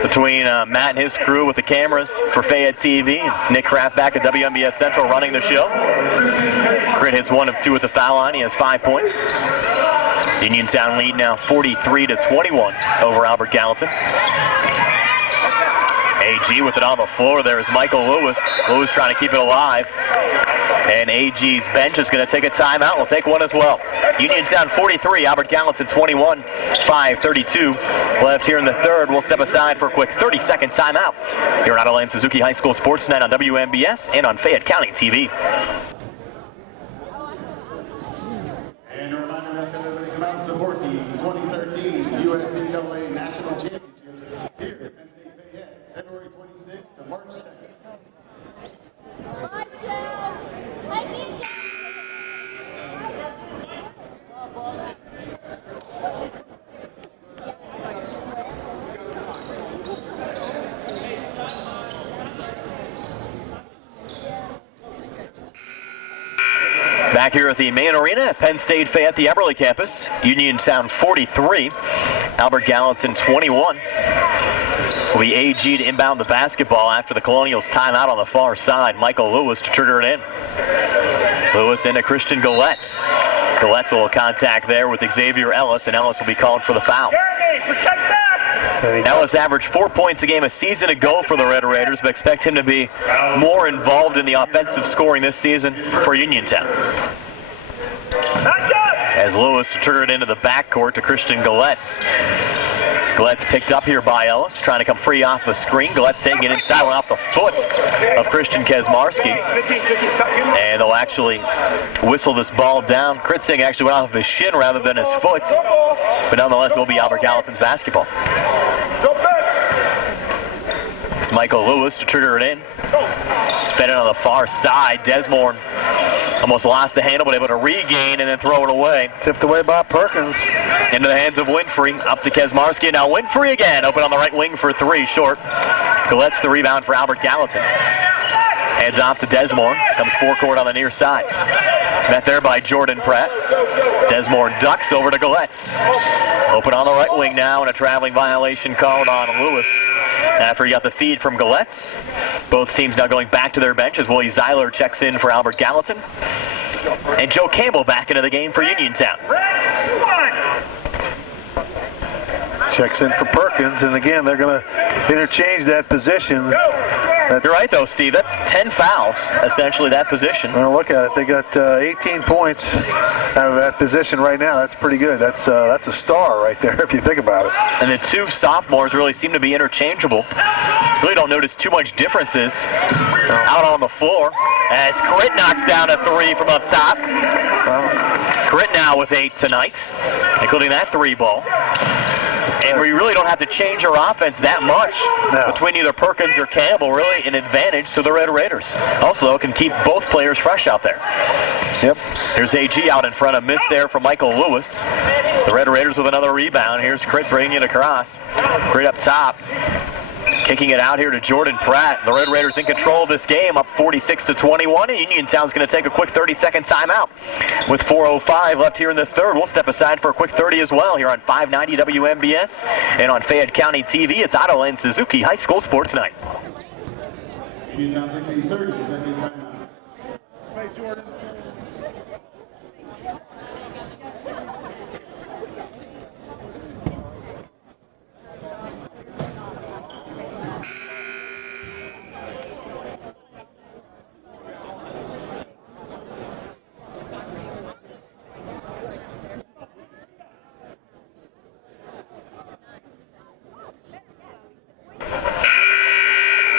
Between Matt and his crew with the cameras for Fayette TV, Nick Kraft back at WMBS Central running the show. Crit hits 1 of 2 at the foul line. He has 5 points. Uniontown lead now 43-21 over Albert Gallatin. AG with it on the floor. There is Michael Lewis. Lewis trying to keep it alive. And AG's bench is going to take a timeout. We'll take one as well. Uniontown 43, Albert Gallatin 21, 5:32 left here in the third. We'll step aside for a quick 30-second timeout here on Adelaide Suzuki High School Sports Night on WMBS and on Fayette County TV. And a reminder that everybody come out and support the 2013 USCAA National Championships here at Penn State Fayette, February 26th to March 2nd. Back here at the main arena at Penn State Fayette, the Eberly campus. Uniontown 43, Albert Gallatin 21. will be AG to inbound the basketball after the Colonials timeout on the far side. Michael Lewis to trigger it in. Lewis into Christian Galetz. Galetz will contact there with Xavier Ellis, and Ellis will be called for the foul. Ellis averaged 4 points a game a season ago for the Red Raiders, but expect him to be more involved in the offensive scoring this season for Uniontown. As Lewis to trigger it into the backcourt to Christian Galetz. Galetz picked up here by Ellis, trying to come free off the screen. Galetz taking it inside, went off the foot of Christian Kaczmarski. And they'll actually whistle this ball down. Kritzing actually went off of his shin rather than his foot. But nonetheless, it will be Albert Gallatin's basketball. It's Michael Lewis to trigger it in. Fed it on the far side. Desmond almost lost the handle, but able to regain and then throw it away. Tipped away by Perkins. Into the hands of Winfrey. Up to Kaczmarski. Now Winfrey again. Open on the right wing for three. Short. Galetz the rebound for Albert Gallatin. Hands off to Desmond. Comes forecourt on the near side. Met there by Jordan Pratt. Desmond ducks over to Galetz. Open on the right wing now, and a traveling violation called on Lewis after he got the feed from Galetz. Both teams now going back to their bench as Willie Zeiler checks in for Albert Gallatin. And Joe Campbell back into the game for Uniontown. Checks in for Perkins, and again, they're going to interchange that position. You're right, though, Steve. That's 10 fouls, essentially, that position. Well, look at it. They got 18 points out of that position right now. That's pretty good. That's a star right there, if you think about it. And the two sophomores really seem to be interchangeable. Really don't notice too much differences out on the floor. As Crit knocks down a three from up top. Crit now with 8 tonight, including that three ball. And we really don't have to change our offense that much between either Perkins or Campbell. Really an advantage to the Red Raiders. Also can keep both players fresh out there. Yep. Here's AG out in front. A miss there from Michael Lewis. The Red Raiders with another rebound. Here's Crit bringing it across. Crit up top. Kicking it out here to Jordan Pratt. The Red Raiders in control of this game, up 46-21. And Uniontown's going to take a quick 30-second timeout with 4:05 left here in the third. We'll step aside for a quick 30 as well here on 590 WMBS and on Fayette County TV. It's Otto and Suzuki High School Sports Night. Uniontown taking 30-second timeout. Play, Jordan.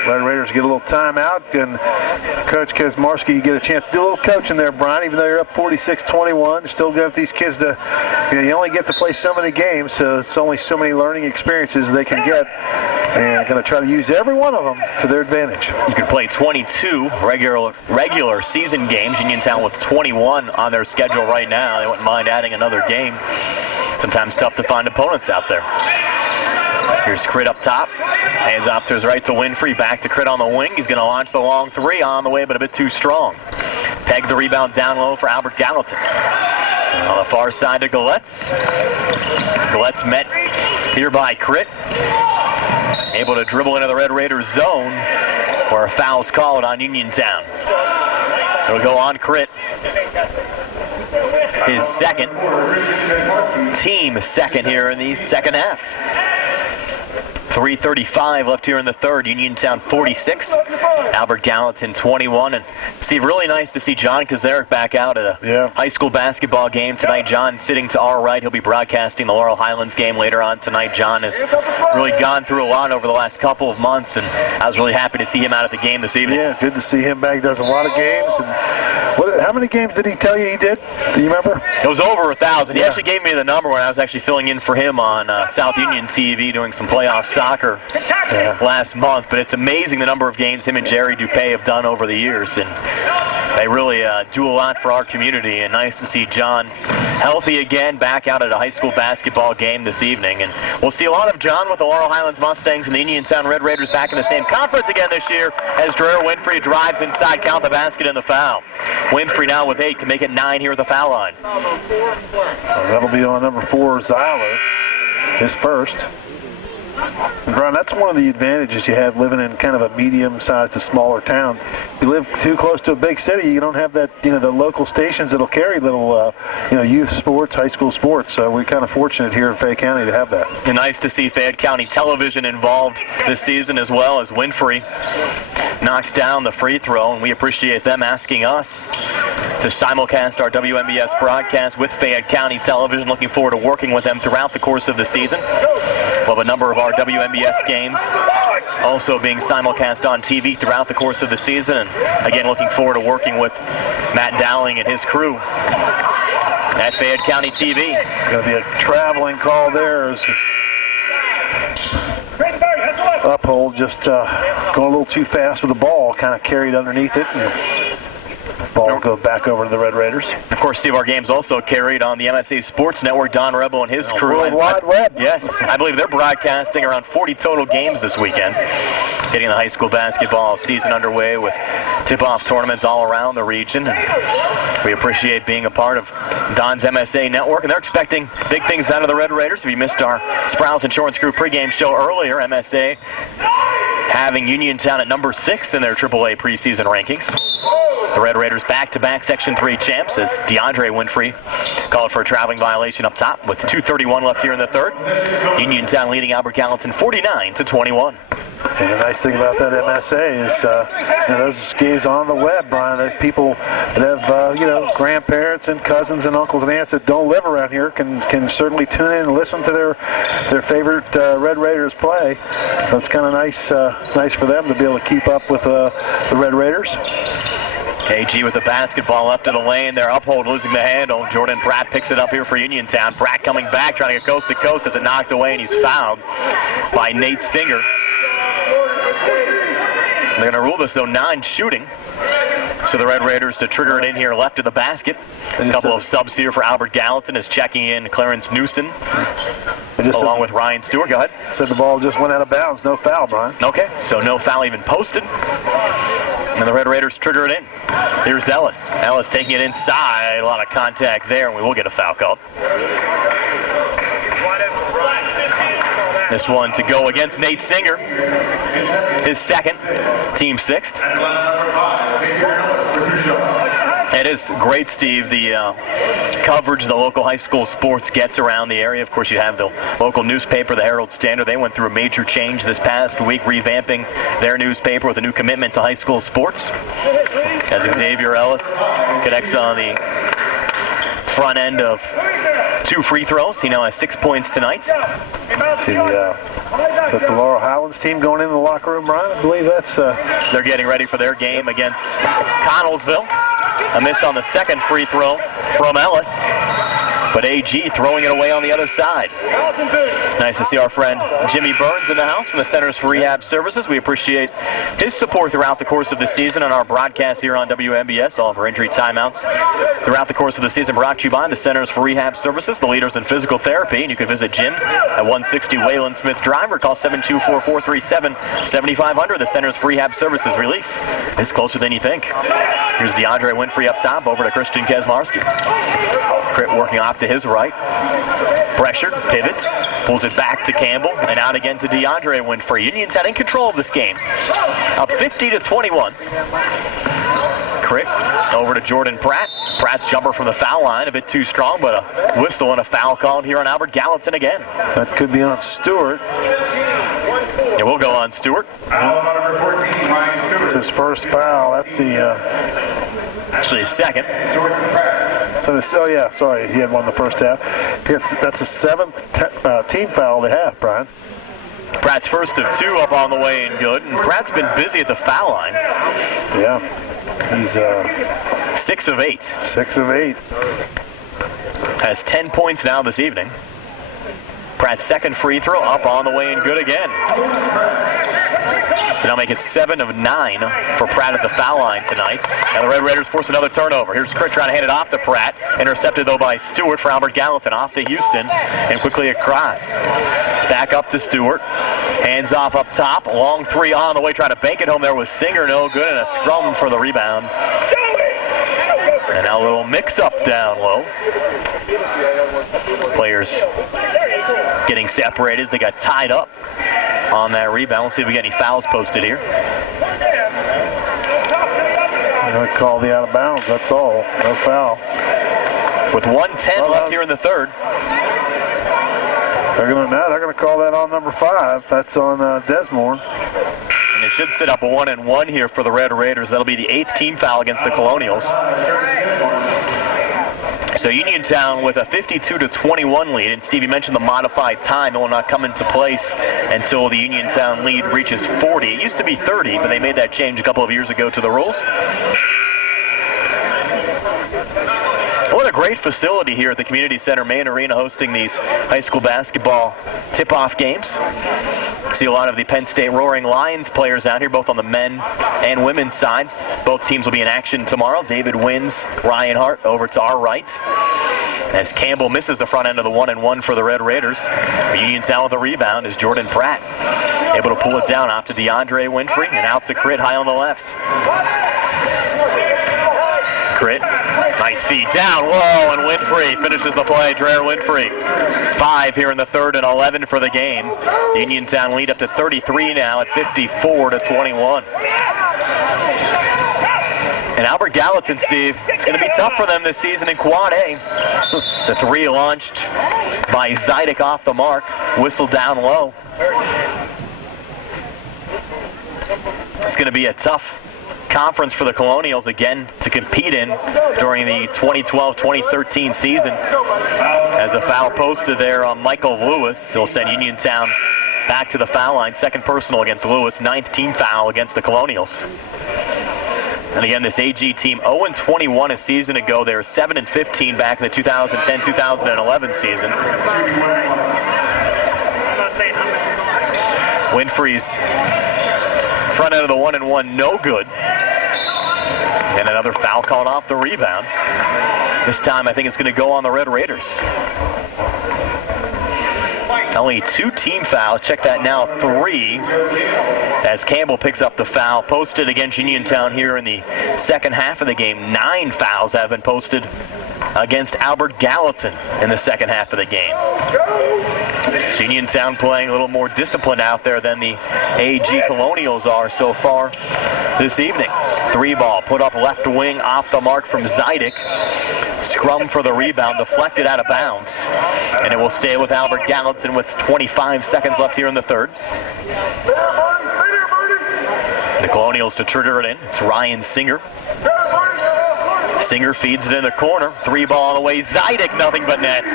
Red Raiders get a little timeout, and Coach Kaczmarski, you get a chance to do a little coaching there, Brian. Even though you're up 46-21, still got these kids to, you only get to play so many games, so it's only so many learning experiences they can get, and going to try to use every one of them to their advantage. You could play 22 regular season games. Uniontown with 21 on their schedule right now. They wouldn't mind adding another game. Sometimes tough to find opponents out there. Here's Crit up top. Hands off to his right to Winfrey. Back to Crit on the wing. He's going to launch the long three on the way, but a bit too strong. Peg the rebound down low for Albert Gallatin. On the far side to Galetz. Galetz met here by Crit. Able to dribble into the Red Raiders zone where a foul's called on Uniontown. It'll go on Crit. His second. Team second here in the second half. 3:35 left here in the third. Uniontown 46, Albert Gallatin 21. And Steve, really nice to see John Kazarek back out at a high school basketball game tonight. John sitting to our right. He'll be broadcasting the Laurel Highlands game later on tonight. John has really gone through a lot over the last couple of months, and I was really happy to see him out at the game this evening. Yeah, good to see him back. He does a lot of games. And how many games did he tell you he did? Do you remember? It was over 1,000. He actually gave me the number when I was actually filling in for him on South Union TV doing some playoff soccer last month. But it's amazing the number of games him and Jerry Dupay have done over the years. And they really do a lot for our community. And nice to see John healthy again, back out at a high school basketball game this evening. And we'll see a lot of John with the Laurel Highlands Mustangs and the Uniontown Red Raiders back in the same conference again this year as Dreher Winfrey drives inside, count the basket and the foul. Winfrey now with 8 can make it 9 here at the foul line. That'll be on number 4, Zeiler, his first. And Brian, that's one of the advantages you have living in kind of a medium-sized to smaller town. You live too close to a big city, you don't have that, the local stations that'll carry little, youth sports, high school sports. So we're kind of fortunate here in Fayette County to have that. And nice to see Fayette County Television involved this season, as well as Winfrey knocks down the free throw, and we appreciate them asking us to simulcast our WMBS broadcast with Fayette County Television. Looking forward to working with them throughout the course of the season. We'll have a number of our WMBS games also being simulcast on TV throughout the course of the season. And again, looking forward to working with Matt Dowling and his crew at Fayette County TV. Going to be a traveling call there. Uphold just going a little too fast with the ball, kind of carried underneath it. And ball will go back over to the Red Raiders. Of course, Steve, our game's also carried on the MSA Sports Network. Don Rebo and his crew. World Wide Web. Yes, I believe they're broadcasting around 40 total games this weekend, getting the high school basketball season underway with tip-off tournaments all around the region. And we appreciate being a part of Don's MSA Network, and they're expecting big things out of the Red Raiders. If you missed our Sprouse Insurance Group pregame show earlier, MSA having Uniontown at number 6 in their AAA preseason rankings. The Red Raiders back-to-back Section 3 champs as DeAndre Winfrey called for a traveling violation up top with 2:31 left here in the third. Uniontown leading Albert Gallatin 49-21. And the nice thing about that MSA is those games on the web, Brian, that people that have, grandparents and cousins and uncles and aunts that don't live around here can certainly tune in and listen to their favorite Red Raiders play. So it's kind of nice for them to be able to keep up with the Red Raiders. AG with the basketball left of the lane there. Uphold losing the handle. Jordan Pratt picks it up here for Uniontown. Pratt coming back, trying to get coast to coast as it knocked away, and he's fouled by Nate Singer. They're going to rule this, though, non-shooting. So the Red Raiders to trigger it in here left of the basket. A couple of subs here for Albert Gallatin is checking in Clarence Newsom along with Ryan Stewart. Go ahead. Said the ball just went out of bounds. No foul, Brian. Okay, so no foul even posted. And the Red Raiders trigger it in. Here's Ellis. Ellis taking it inside. A lot of contact there, and we will get a foul called. This one to go against Nate Singer. His second, team 6th. It is great, Steve, the coverage the local high school sports gets around the area. Of course, you have the local newspaper, the Herald Standard. They went through a major change this past week, revamping their newspaper with a new commitment to high school sports. As Xavier Ellis connects on the front end of 2 free throws. He now has 6 points tonight. See the Laurel Highlands team going into the locker room, Brian? I believe that's... They're getting ready for their game against Connellsville. A miss on the second free throw from Ellis, but AG throwing it away on the other side. Nice to see our friend Jimmy Burns in the house from the Centers for Rehab Services. We appreciate his support throughout the course of the season on our broadcast here on WMBS. All of our injury timeouts throughout the course of the season brought to you by the Centers for Rehab Services, the leaders in physical therapy. And you can visit Jim at 160 Wayland Smith Drive or call 724-437-7500. The Centers for Rehab Services. Relief is closer than you think. Here's DeAndre Winfrey up top, over to Christian Kesmarski. Crit working off to his right. Pressured, pivots, pulls it back to Campbell, and out again to DeAndre Winfrey. Uniontown in control of this game. Up 50-21. Crit over to Jordan Pratt. Pratt's jumper from the foul line, a bit too strong, but a whistle and a foul called here on Albert Gallatin again. That could be on Stewart. It will go on Stewart. It's his first foul. That's the... Actually, his second. Sorry, he had one the first half. That's the 7th team foul of the half, Brian. Pratt's first of 2 up on the way and good. And Pratt's been busy at the foul line. Yeah, he's 6 of 8. 6 of 8. Has 10 points now this evening. Pratt's second free throw up on the way and good again. So now make it 7 of 9 for Pratt at the foul line tonight. And the Red Raiders force another turnover. Here's Crit trying to hand it off to Pratt. Intercepted, though, by Stewart for Albert Gallatin. Off to Houston and quickly across. Back up to Stewart. Hands off up top. Long 3 on the way, trying to bank it home there with Singer. No good, and a scrum for the rebound. And now a little mix-up down low. Players getting separated. They got tied up on that rebound. We'll see if we get any fouls posted here. I'm going to call the out of bounds, that's all. No foul. With 1:10 left here in the third. They're going to call that on number 5. That's on Desmore. And they should set up a 1-and-1 here for the Red Raiders. That'll be the 8th team foul against the Colonials. So Uniontown with a 52-21 lead. And Steve, you mentioned the modified time. It will not come into place until the Uniontown lead reaches 40. It used to be 30, but they made that change a couple of years ago to the rules. What a great facility here at the Community Center Main Arena, hosting these high school basketball tip-off games. See a lot of the Penn State Roaring Lions players out here, both on the men and women's sides. Both teams will be in action tomorrow. David Wins, Ryan Hart over to our right, as Campbell misses the front end of the 1-and-1 for the Red Raiders. Uniontown with a rebound is Jordan Pratt, able to pull it down off to DeAndre Winfrey and out to Crit high on the left. Crit, nice feed down low, and Winfrey finishes the play. Dreher Winfrey, 5 here in the third and 11 for the game. The Uniontown lead up to 33 now at 54-21. And Albert Gallatin, Steve, it's going to be tough for them this season in Quad A. The 3 launched by Zidek off the mark, whistled down low. It's going to be a tough conference for the Colonials again to compete in during the 2012-2013 season. As the foul posted there on Michael Lewis, he'll send Uniontown back to the foul line. Second personal against Lewis, 9th team foul against the Colonials. And again, this AG team 0-21 a season ago. They were 7-15 back in the 2010-2011 season. Winfrey's front end of the 1-and-1, no good. And another foul called off the rebound. This time I think it's going to go on the Red Raiders. Only 2 team fouls. Check that now, 3. As Campbell picks up the foul posted against Uniontown here in the second half of the game. 9 fouls have been posted against Albert Gallatin in the second half of the game. So Uniontown playing a little more disciplined out there than the AG Colonials are so far this evening. 3 ball put up left wing off the mark from Zidek. Scrum for the rebound, deflected out of bounds. And it will stay with Albert Gallatin with 25 seconds left here in the third. The Colonials to trigger it in. It's Ryan Singer. Singer feeds it in the corner. 3 ball on the way. Zidek, nothing but nets.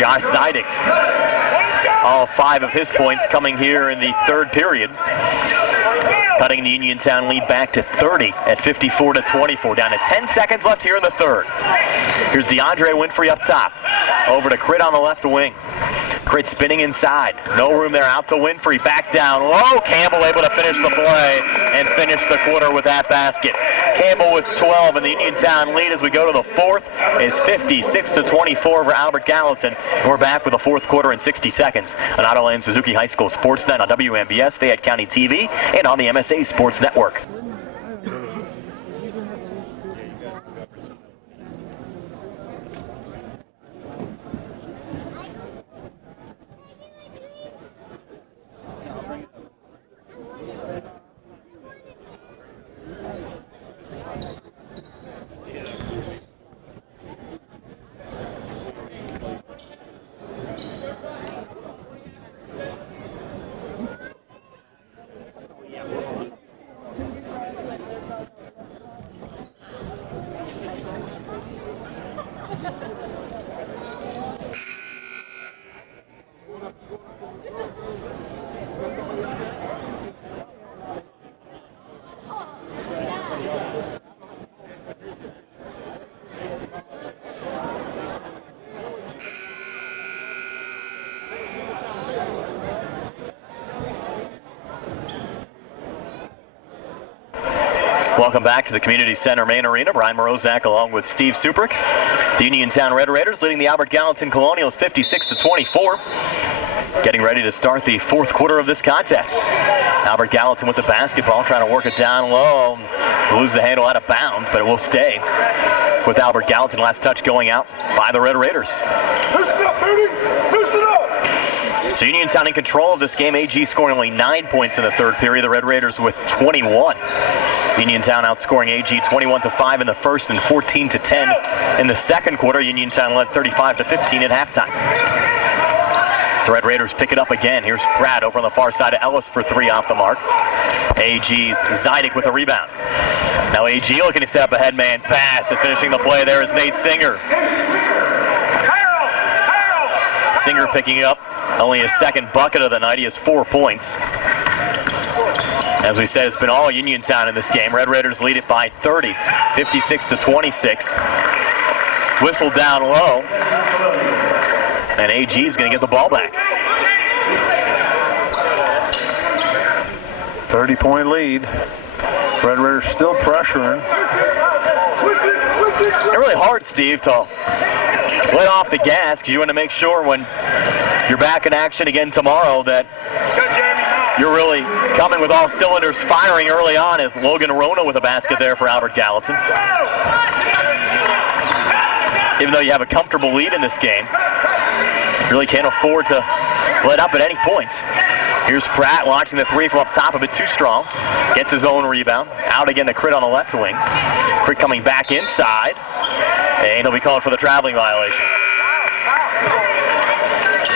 Josh Zidek. All 5 of his points coming here in the third period. Cutting the Uniontown lead back to 30 at 54-24. Down to 10 seconds left here in the third. Here's DeAndre Winfrey up top. Over to Crit on the left wing. Crit spinning inside. No room there. Out to Winfrey. Back down low. Campbell able to finish the play and finish the quarter with that basket. Campbell with 12, and the Uniontown lead as we go to the fourth is 56-24 over Albert Gallatin. We're back with the fourth quarter in 60 seconds on Autoland Suzuki High School Sportsnet on WMBS, Fayette County TV, and on the MSA Sports Network. Welcome back to the Community Center Main Arena. Brian Morozak along with Steve Suprick. The Uniontown Red Raiders leading the Albert Gallatin Colonials 56-24. Getting ready to start the fourth quarter of this contest. Albert Gallatin with the basketball, trying to work it down low. Lose the handle out of bounds, but it will stay with Albert Gallatin. Last touch going out by the Red Raiders. So Uniontown in control of this game. AG scoring only 9 points in the third period. The Red Raiders with 21. Uniontown outscoring AG 21-5 in the first and 14-10 in the second quarter. Uniontown led 35-15 at halftime. The Red Raiders pick it up again. Here's Pratt over on the far side of Ellis for three off the mark. AG's Zidek with a rebound. Now AG looking to set up a headman pass, and finishing the play there is Nate Singer. Singer picking up only his second bucket of the night. He has 4 points. As we said, it's been all Uniontown in this game. Red Raiders lead it by 30, 56-26. Whistle down low. And AG is going to get the ball back. 30-point lead. Red Raiders still pressuring. It's really hard, Steve, to let off the gas because you want to make sure when you're back in action again tomorrow that you're really coming with all cylinders firing early on. As Logan Rona with a basket there for Albert Gallatin. Even though you have a comfortable lead in this game, you really can't afford to let up at any points. Here's Pratt launching the three from up top, a bit too strong. Gets his own rebound. Out again to Crit on the left wing. Crit coming back inside. And he'll be called for the traveling violation.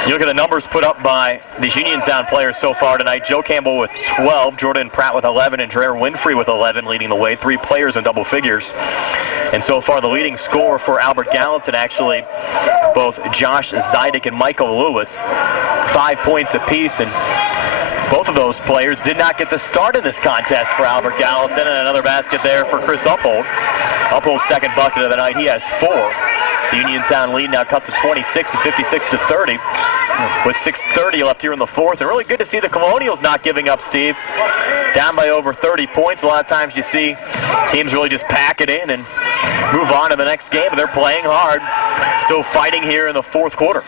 You look at the numbers put up by these Uniontown players so far tonight. Joe Campbell with 12, Jordan Pratt with 11, and Dreher Winfrey with 11 leading the way. 3 players in double figures. And so far the leading scorer for Albert Gallatin, actually, both Josh Zidek and Michael Lewis. 5 points apiece, and both of those players did not get the start in this contest for Albert Gallatin. And another basket there for Chris Uphold. Uphold's second bucket of the night. He has 4. The Uniontown lead now cuts to 26 and 56-30 with 6:30 left here in the fourth. And really good to see the Colonials not giving up, Steve. Down by over 30 points. A lot of times you see teams really just pack it in and move on to the next game. But they're playing hard. Still fighting here in the fourth quarter.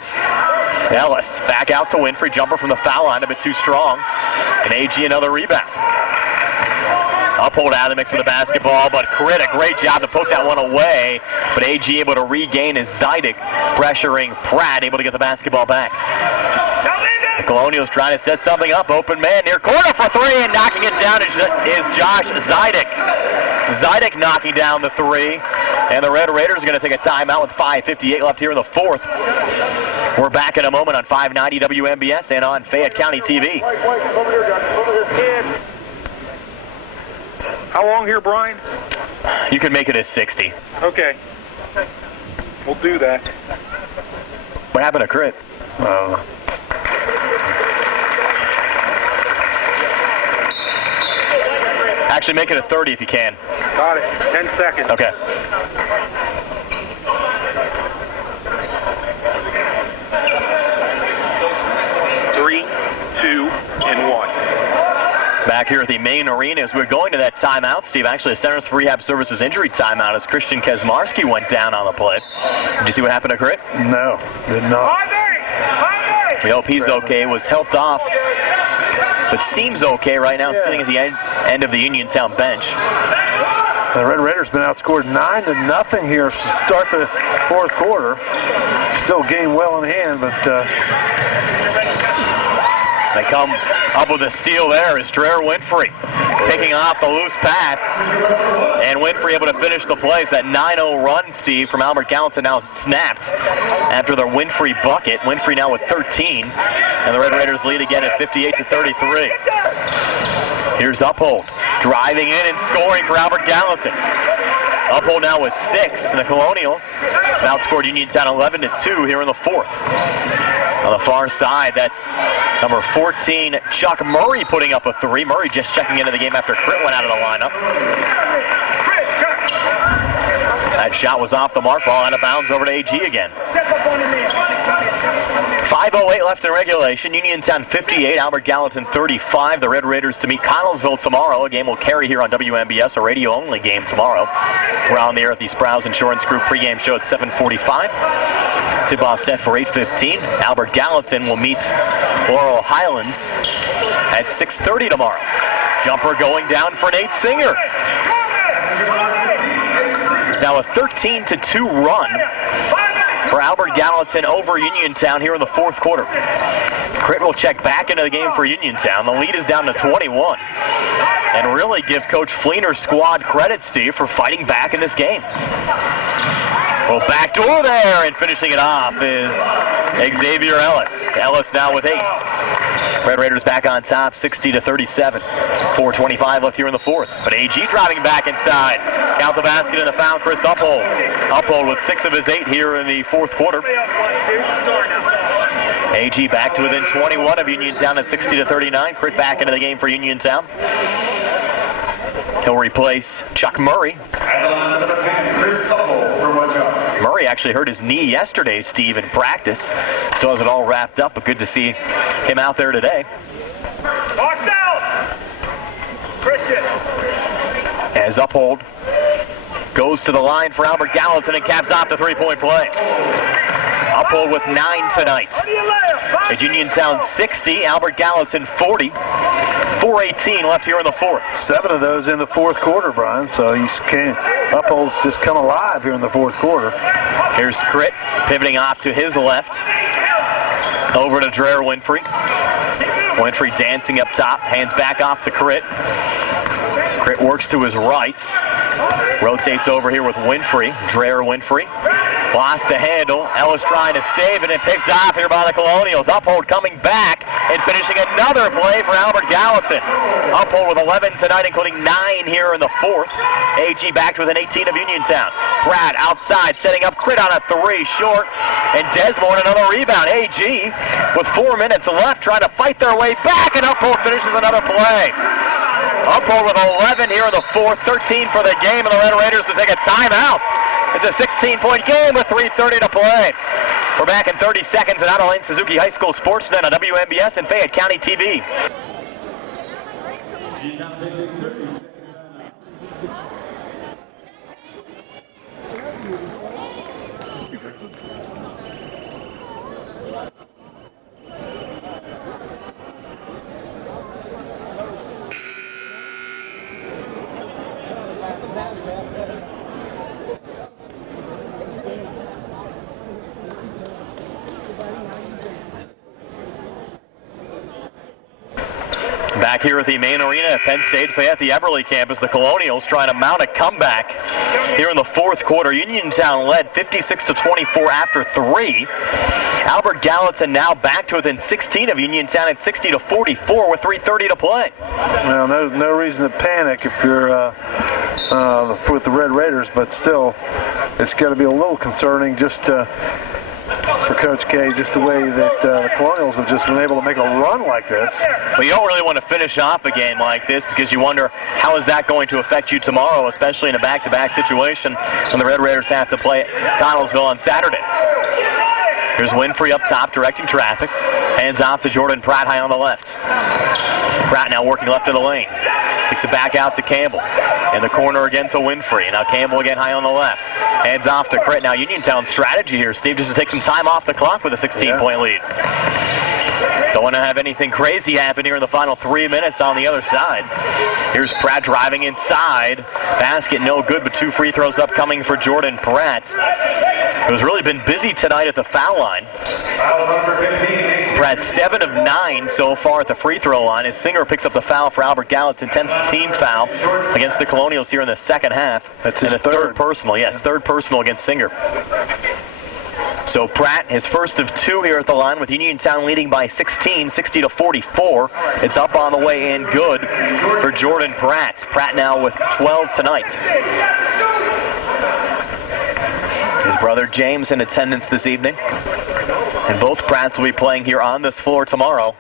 Ellis back out to Winfrey. Jumper from the foul line, a bit too strong. And AG another rebound. Uphold out of the mix with the basketball, but Crit, a great job to poke that one away. But AG able to regain his Zidek, pressuring Pratt, able to get the basketball back. The Colonials trying to set something up. Open man near corner for three, and knocking it down is Josh Zidek. Zidek knocking down the three, and the Red Raiders are going to take a timeout with 5:58 left here in the fourth. We're back in a moment on 590 WMBS and on Fayette County TV. How long here, Brian? You can make it as 60. Okay. We'll do that. What happened to Crit? Actually, make it a 30 if you can. Got it. 10 seconds. Okay. Three, two, and one. Back here at the main arena as we're going to that timeout. Steve, actually a Centers for Rehab Services injury timeout as Christian Kesmarski went down on the play. Did you see what happened to Crit? No, did not. We hope he's okay. Was helped off, but seems okay right now, sitting at the end of the Uniontown bench. The Red Raiders been outscored 9-0 here to start the fourth quarter. Still game well in hand, but they come up with a steal there is Dreher Winfrey picking off the loose pass, and Winfrey able to finish the play. That 9-0 run, Steve, from Albert Gallatin now snapped after the Winfrey bucket. Winfrey now with 13, and the Red Raiders lead again at 58-33. Here's Uphold driving in and scoring for Albert Gallatin. Uphold now with 6, and the Colonials outscored Uniontown 11-2 here in the fourth. On the far side, that's number 14, Chuck Murray, putting up a 3. Murray just checking into the game after Crit went out of the lineup. That shot was off the mark, ball out of bounds over to AG again. 5:08 left in regulation. Uniontown 58, Albert Gallatin 35. The Red Raiders to meet Connellsville tomorrow. A game will carry here on WMBS, a radio-only game tomorrow. We're on the air at the Sprouse Insurance Group pregame show at 7:45. Tip-off set for 8:15. Albert Gallatin will meet Laurel Highlands at 6:30 tomorrow. Jumper going down for Nate Singer. It's now a 13-2 run for Albert Gallatin over Uniontown here in the fourth quarter. Crit will check back into the game for Uniontown. The lead is down to 21. And really give Coach Fleener's squad credit, Steve, for fighting back in this game. Well, backdoor there, and finishing it off is Xavier Ellis. Ellis now with 8. Red Raiders back on top, 60-37. 4:25 left here in the fourth. But AG driving back inside. Count the basket and the foul, Chris Uphold. Uphold with 6 of his 8 here in the fourth quarter. AG back to within 21 of Uniontown at 60-39. Crit back into the game for Uniontown. He'll replace Chuck Murray. Murray actually hurt his knee yesterday, Steve, in practice. Still has it all wrapped up, but good to see him out there today. Box out! Christian. As Uphold goes to the line for Albert Gallatin and caps off the three-point play. Uphold with 9 tonight. At Uniontown 60, Albert Gallatin 40. 4:18 left here in the fourth. 7 of those in the fourth quarter, Brian. So Uphold's just come alive here in the fourth quarter. Here's Crit pivoting off to his left. Over to Dreher Winfrey. Winfrey dancing up top. Hands back off to Crit. Crit works to his right. Rotates over here with Winfrey. Dreher Winfrey. Lost the handle. Ellis trying to save it and picked off here by the Colonials. Uphold coming back and finishing another play for Albert Gallatin. Uphold with 11 tonight, including 9 here in the fourth. AG back to within 18 of Uniontown. Pratt outside, setting up Crit on a 3, short. And Desmond another rebound. AG with 4 minutes left, trying to fight their way back, and Uphold finishes another play. Uphold with 11 here in the fourth, 13 for the game, and the Red Raiders to take a timeout. It's a 16-point game with 3:30 to play. We're back in 30 seconds at Adelaide Suzuki High School Sports Net on WMBS and Fayette County TV. Back here at the main arena at Penn State Fayette, the Everly campus, the Colonials trying to mount a comeback here in the fourth quarter. Uniontown led 56-24 after 3. Albert Gallatin now back to within 16 of Uniontown at 60-44 with 3:30 to play. Well, no reason to panic if you're with the Red Raiders, but still, it's got to be a little concerning just for Coach K, just the way that the Colonials have just been able to make a run like this. Well, you don't really want to finish off a game like this because you wonder how is that going to affect you tomorrow, especially in a back-to-back situation when the Red Raiders have to play at Connellsville on Saturday. Here's Winfrey up top directing traffic. Hands off to Jordan Pratt high on the left. Pratt now working left of the lane. Kicks it back out to Campbell. In the corner again to Winfrey. Now Campbell again high on the left. Hands off to Crit. Now Uniontown's strategy here, Steve, just to take some time off the clock with a 16-point lead. Don't want to have anything crazy happen here in the final 3 minutes on the other side. Here's Pratt driving inside. Basket no good, but 2 free throws upcoming for Jordan Pratt, who's really been busy tonight at the foul line. Pratt 7 of 9 so far at the free throw line as Singer picks up the foul for Albert Gallatin, 10th team foul against the Colonials here in the second half. That's his third personal. Yes, third personal against Singer. So Pratt, his first of 2 here at the line with Uniontown leading by 16, 60-44. It's up on the way in good for Jordan Pratt. Pratt now with 12 tonight. His brother James in attendance this evening. And both Pratts will be playing here on this floor tomorrow.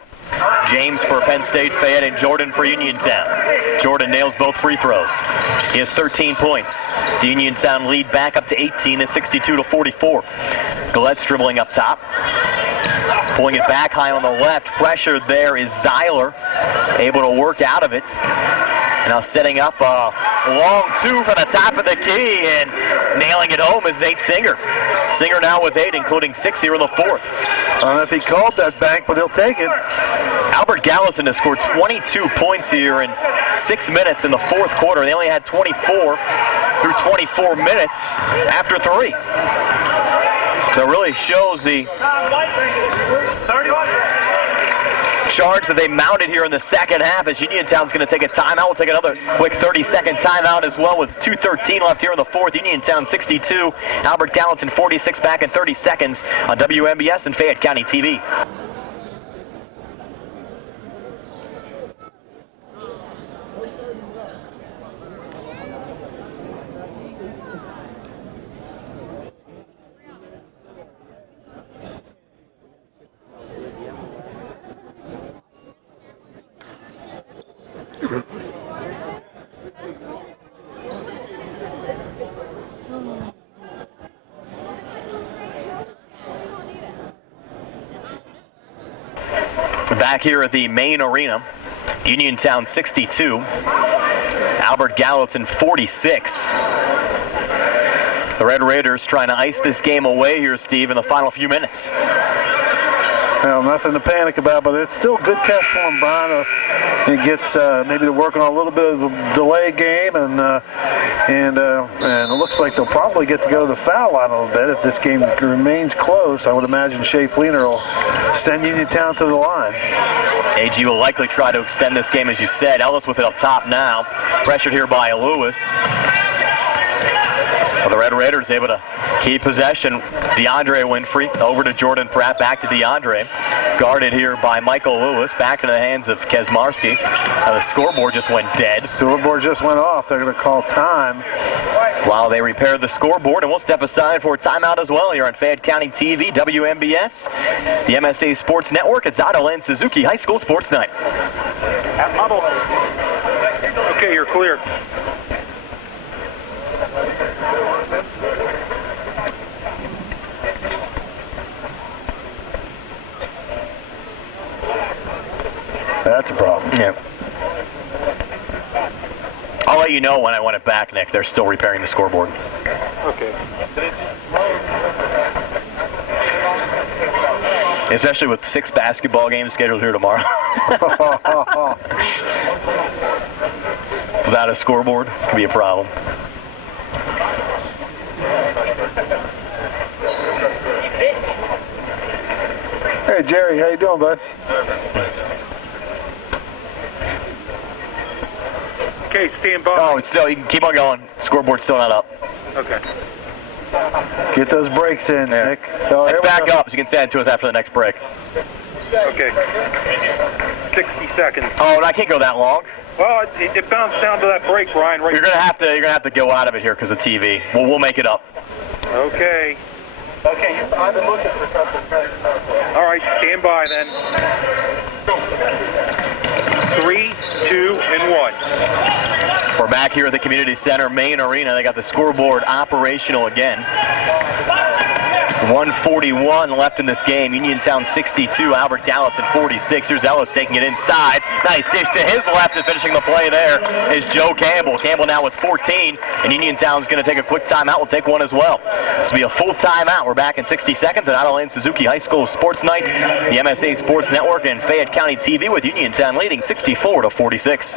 James for Penn State Fayette and Jordan for Uniontown. Jordan nails both free throws. He has 13 points. The Uniontown lead back up to 18 at 62-44. Galette's dribbling up top. Pulling it back high on the left. Pressure there is Zeiler. Able to work out of it. And now setting up a long 2 from the top of the key and nailing it home is Nate Singer. Singer now with 8, including 6 here in the fourth. I don't know if he called that bank, but he'll take it. Albert Gallatin has scored 22 points here in 6 minutes in the fourth quarter. They only had 24 through 24 minutes after 3. So it really shows the charge that they mounted here in the second half as Uniontown's going to take a timeout. We'll take another quick 30-second timeout as well with 2:13 left here in the fourth. Uniontown 62, Albert Gallatin 46, back in 30 seconds on WMBS and Fayette County TV. Back here at the main arena, Uniontown 62, Albert Gallatin 46. The Red Raiders trying to ice this game away here, Steve, in the final few minutes. Well, nothing to panic about, but it's still a good test for him, Brian. It gets maybe to working on a little bit of the delay game, and it looks like they'll probably get to go to the foul line a little bit if this game remains close. I would imagine Shea Fleener will send Uniontown to the line. AG will likely try to extend this game, as you said. Ellis with it up top now, pressured here by Lewis. Well, the Red Raiders able to keep possession. DeAndre Winfrey over to Jordan Pratt, back to DeAndre. Guarded here by Michael Lewis, back into the hands of Kesmarski. The scoreboard just went dead. Scoreboard just went off. They're going to call time. While they repair the scoreboard, and we'll step aside for a timeout as well here on Fayette County TV, WMBS, the MSA Sports Network. It's Otto Lane Suzuki High School Sports Night. At model. Okay, you're clear. That's a problem. Yeah. I'll let you know when I want it back, Nick. They're still repairing the scoreboard. Okay. Especially with 6 basketball games scheduled here tomorrow. Without a scoreboard, it could be a problem. Hey, Jerry, how you doing, bud? Okay, stand by. Oh, it's still, you can keep on going. Scoreboard's still not up. Okay. Get those breaks in, Yeah. Nick. Oh, It's back up, so you can send it to us after the next break. Okay. 60 seconds. Oh, and I can't go that long. Well, it bounced down to that break, Brian. Right. You're gonna have to go out of it here because of TV. We'll make it up. Okay. Okay, I've been looking for something. All right, stand by then. 3, 2, and 1. We're back here at the Community Center main arena. They got the scoreboard operational again. 1:41 left in this game. Uniontown 62, Albert Gallatin 46. Here's Ellis taking it inside. Nice dish to his left, and finishing the play there is Joe Campbell. Campbell now with 14, and Uniontown's going to take a quick timeout. We'll take one as well. This will be a full timeout. We're back in 60 seconds at Otto Lane Suzuki High School Sports Night, the MSA Sports Network, and Fayette County TV, with Uniontown leading 64-46.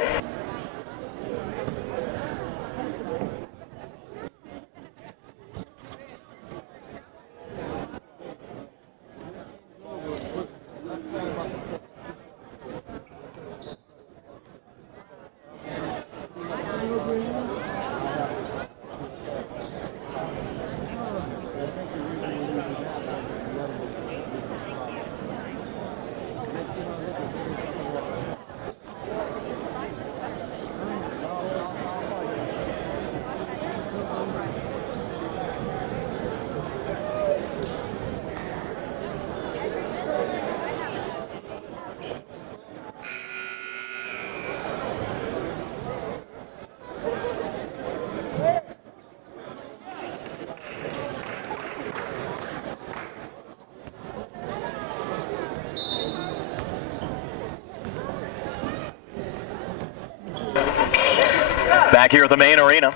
Back here at the main arena,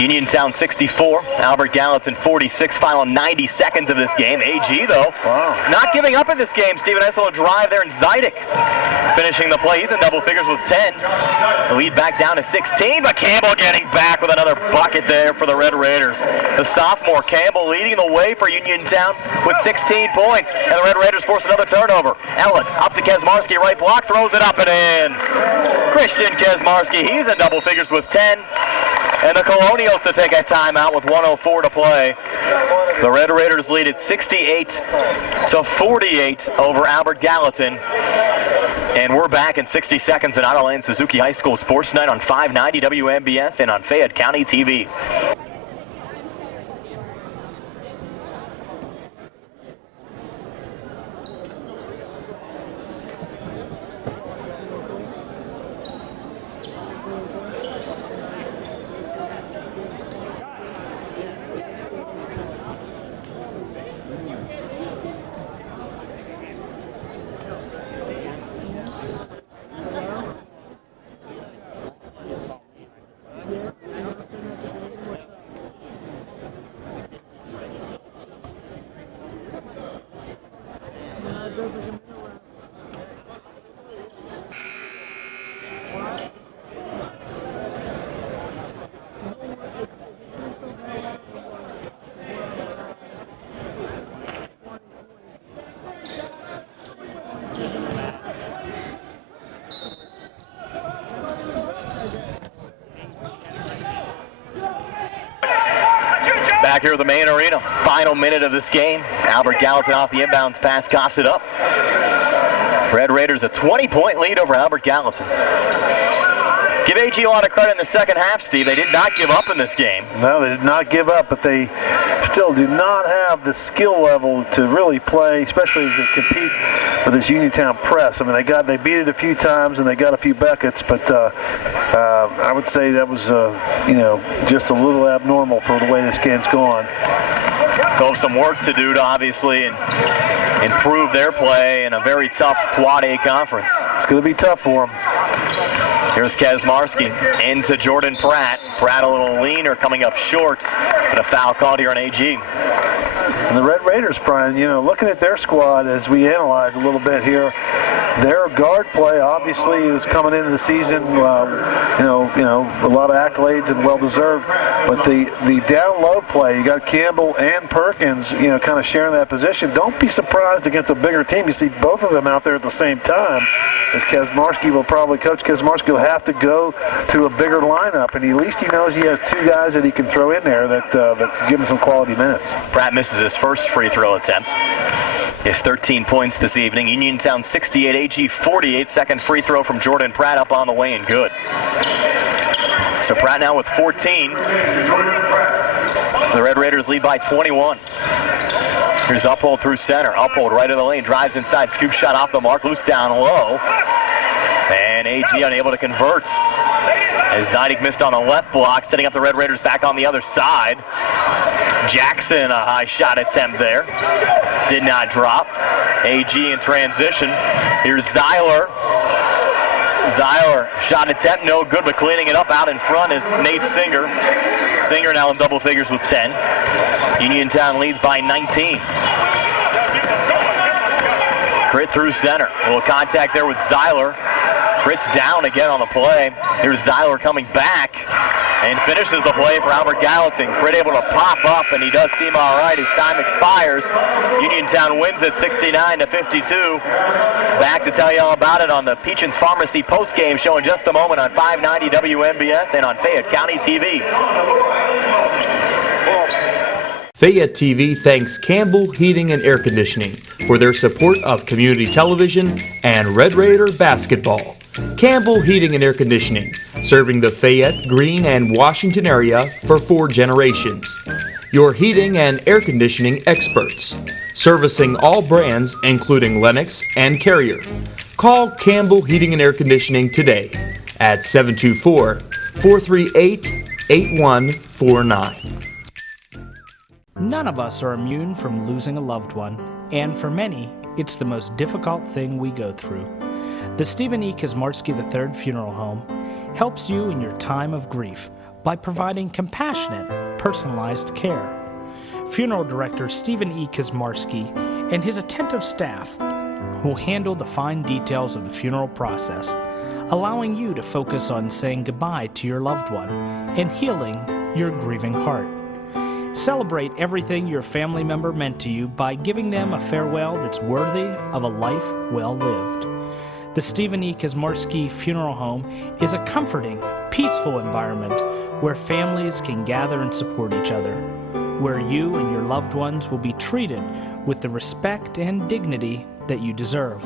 Uniontown 64, Albert Gallatin 46, final 90 seconds of this game. AG, though, not giving up in this game. Steve, nice little drive there, and Zydick finishing the play. He's in double figures with 10. The lead back down to 16, but Campbell getting back with another bucket there for the Red Raiders. The sophomore Campbell leading the way for Uniontown with 16 points, and the Red Raiders force another turnover. Ellis up to Kesmarski, right block, throws it up and in. Christian Kesmarski, he's in double figures with 10. And the Colonials to take a timeout with 1:04 to play. The Red Raiders lead at 68-48 over Albert Gallatin. And we're back in 60 seconds at Otto Lane Suzuki High School Sports Night on 590 WMBS and on Fayette County TV. Back here at the main arena, final minute of this game. Albert Gallatin off the inbounds pass, coughs it up. Red Raiders a 20-point lead over Albert Gallatin. Give AG a lot of credit in the second half, Steve. They did not give up in this game. No, they did not give up, but they still do not have the skill level to really play, especially to compete with this Uniontown press. I mean, they beat it a few times and they got a few buckets, but I would say that was just a little abnormal for the way this game's gone. They'll have some work to do to obviously improve their play in a very tough Quad A conference. It's going to be tough for them. Here's Kesmarski into Jordan Pratt. Pratt a little leaner, coming up short, but a foul called here on AG. And the Red Raiders, Brian, looking at their squad as we analyze a little bit here, their guard play obviously was coming into the season, a lot of accolades and well-deserved, but the down-low play, you got Campbell and Perkins, kind of sharing that position. Don't be surprised against a bigger team. You see both of them out there at the same time, as Coach Kesmarski will have to go to a bigger lineup, and at least he knows he has two guys that he can throw in there that can give him some quality minutes. Pratt misses his first free throw attempt. His 13 points this evening. Uniontown 68, AG 48. Second free throw from Jordan Pratt up on the way and good. So Pratt now with 14. The Red Raiders lead by 21. Here's Uphold through center. Uphold right in the lane. Drives inside. Scoop shot off the mark. Loose down low. And AG unable to convert. As Zydick missed on the left block, setting up the Red Raiders back on the other side. Jackson, a high shot attempt there. Did not drop. AG in transition. Here's Zeiler. Zeiler, shot attempt, no good, but cleaning it up out in front is Nate Singer. Singer now in double figures with 10. Uniontown leads by 19. Crit through center. A little contact there with Zeiler. Crit's down again on the play. Here's Zeiler coming back and finishes the play for Albert Gallatin. Crit able to pop up, and he does seem all right. His time expires. Uniontown wins at 69-52. Back to tell you all about it on the Peachins Pharmacy postgame show in just a moment on 590 WMBS and on Fayette County TV. Fayette TV thanks Campbell Heating and Air Conditioning for their support of community television and Red Raider basketball. Campbell Heating and Air Conditioning, serving the Fayette, Greene, and Washington area for 4 generations. Your heating and air conditioning experts, servicing all brands including Lennox and Carrier. Call Campbell Heating and Air Conditioning today at 724-438-8149. None of us are immune from losing a loved one, and for many, it's the most difficult thing we go through. The Stephen E. Kesmarski III Funeral Home helps you in your time of grief, by providing compassionate, personalized care. Funeral Director Stephen E. Kazmarski and his attentive staff will handle the fine details of the funeral process, allowing you to focus on saying goodbye to your loved one and healing your grieving heart. Celebrate everything your family member meant to you by giving them a farewell that's worthy of a life well lived. The Stephen E. Kazmarski Funeral Home is a comforting, peaceful environment where families can gather and support each other, where you and your loved ones will be treated with the respect and dignity that you deserve.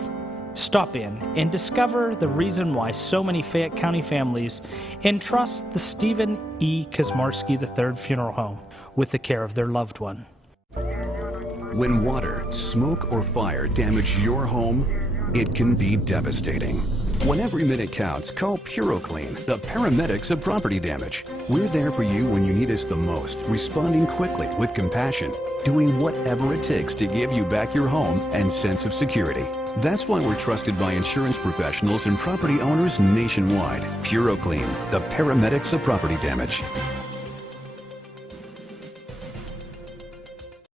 Stop in and discover the reason why so many Fayette County families entrust the Stephen E. Kazmarski III Funeral Home with the care of their loved one. When water, smoke, or fire damage your home, it can be devastating. When every minute counts, call PuroClean, the paramedics of property damage. We're there for you when you need us the most, responding quickly with compassion, doing whatever it takes to give you back your home and sense of security. That's why we're trusted by insurance professionals and property owners nationwide. PuroClean, the paramedics of property damage.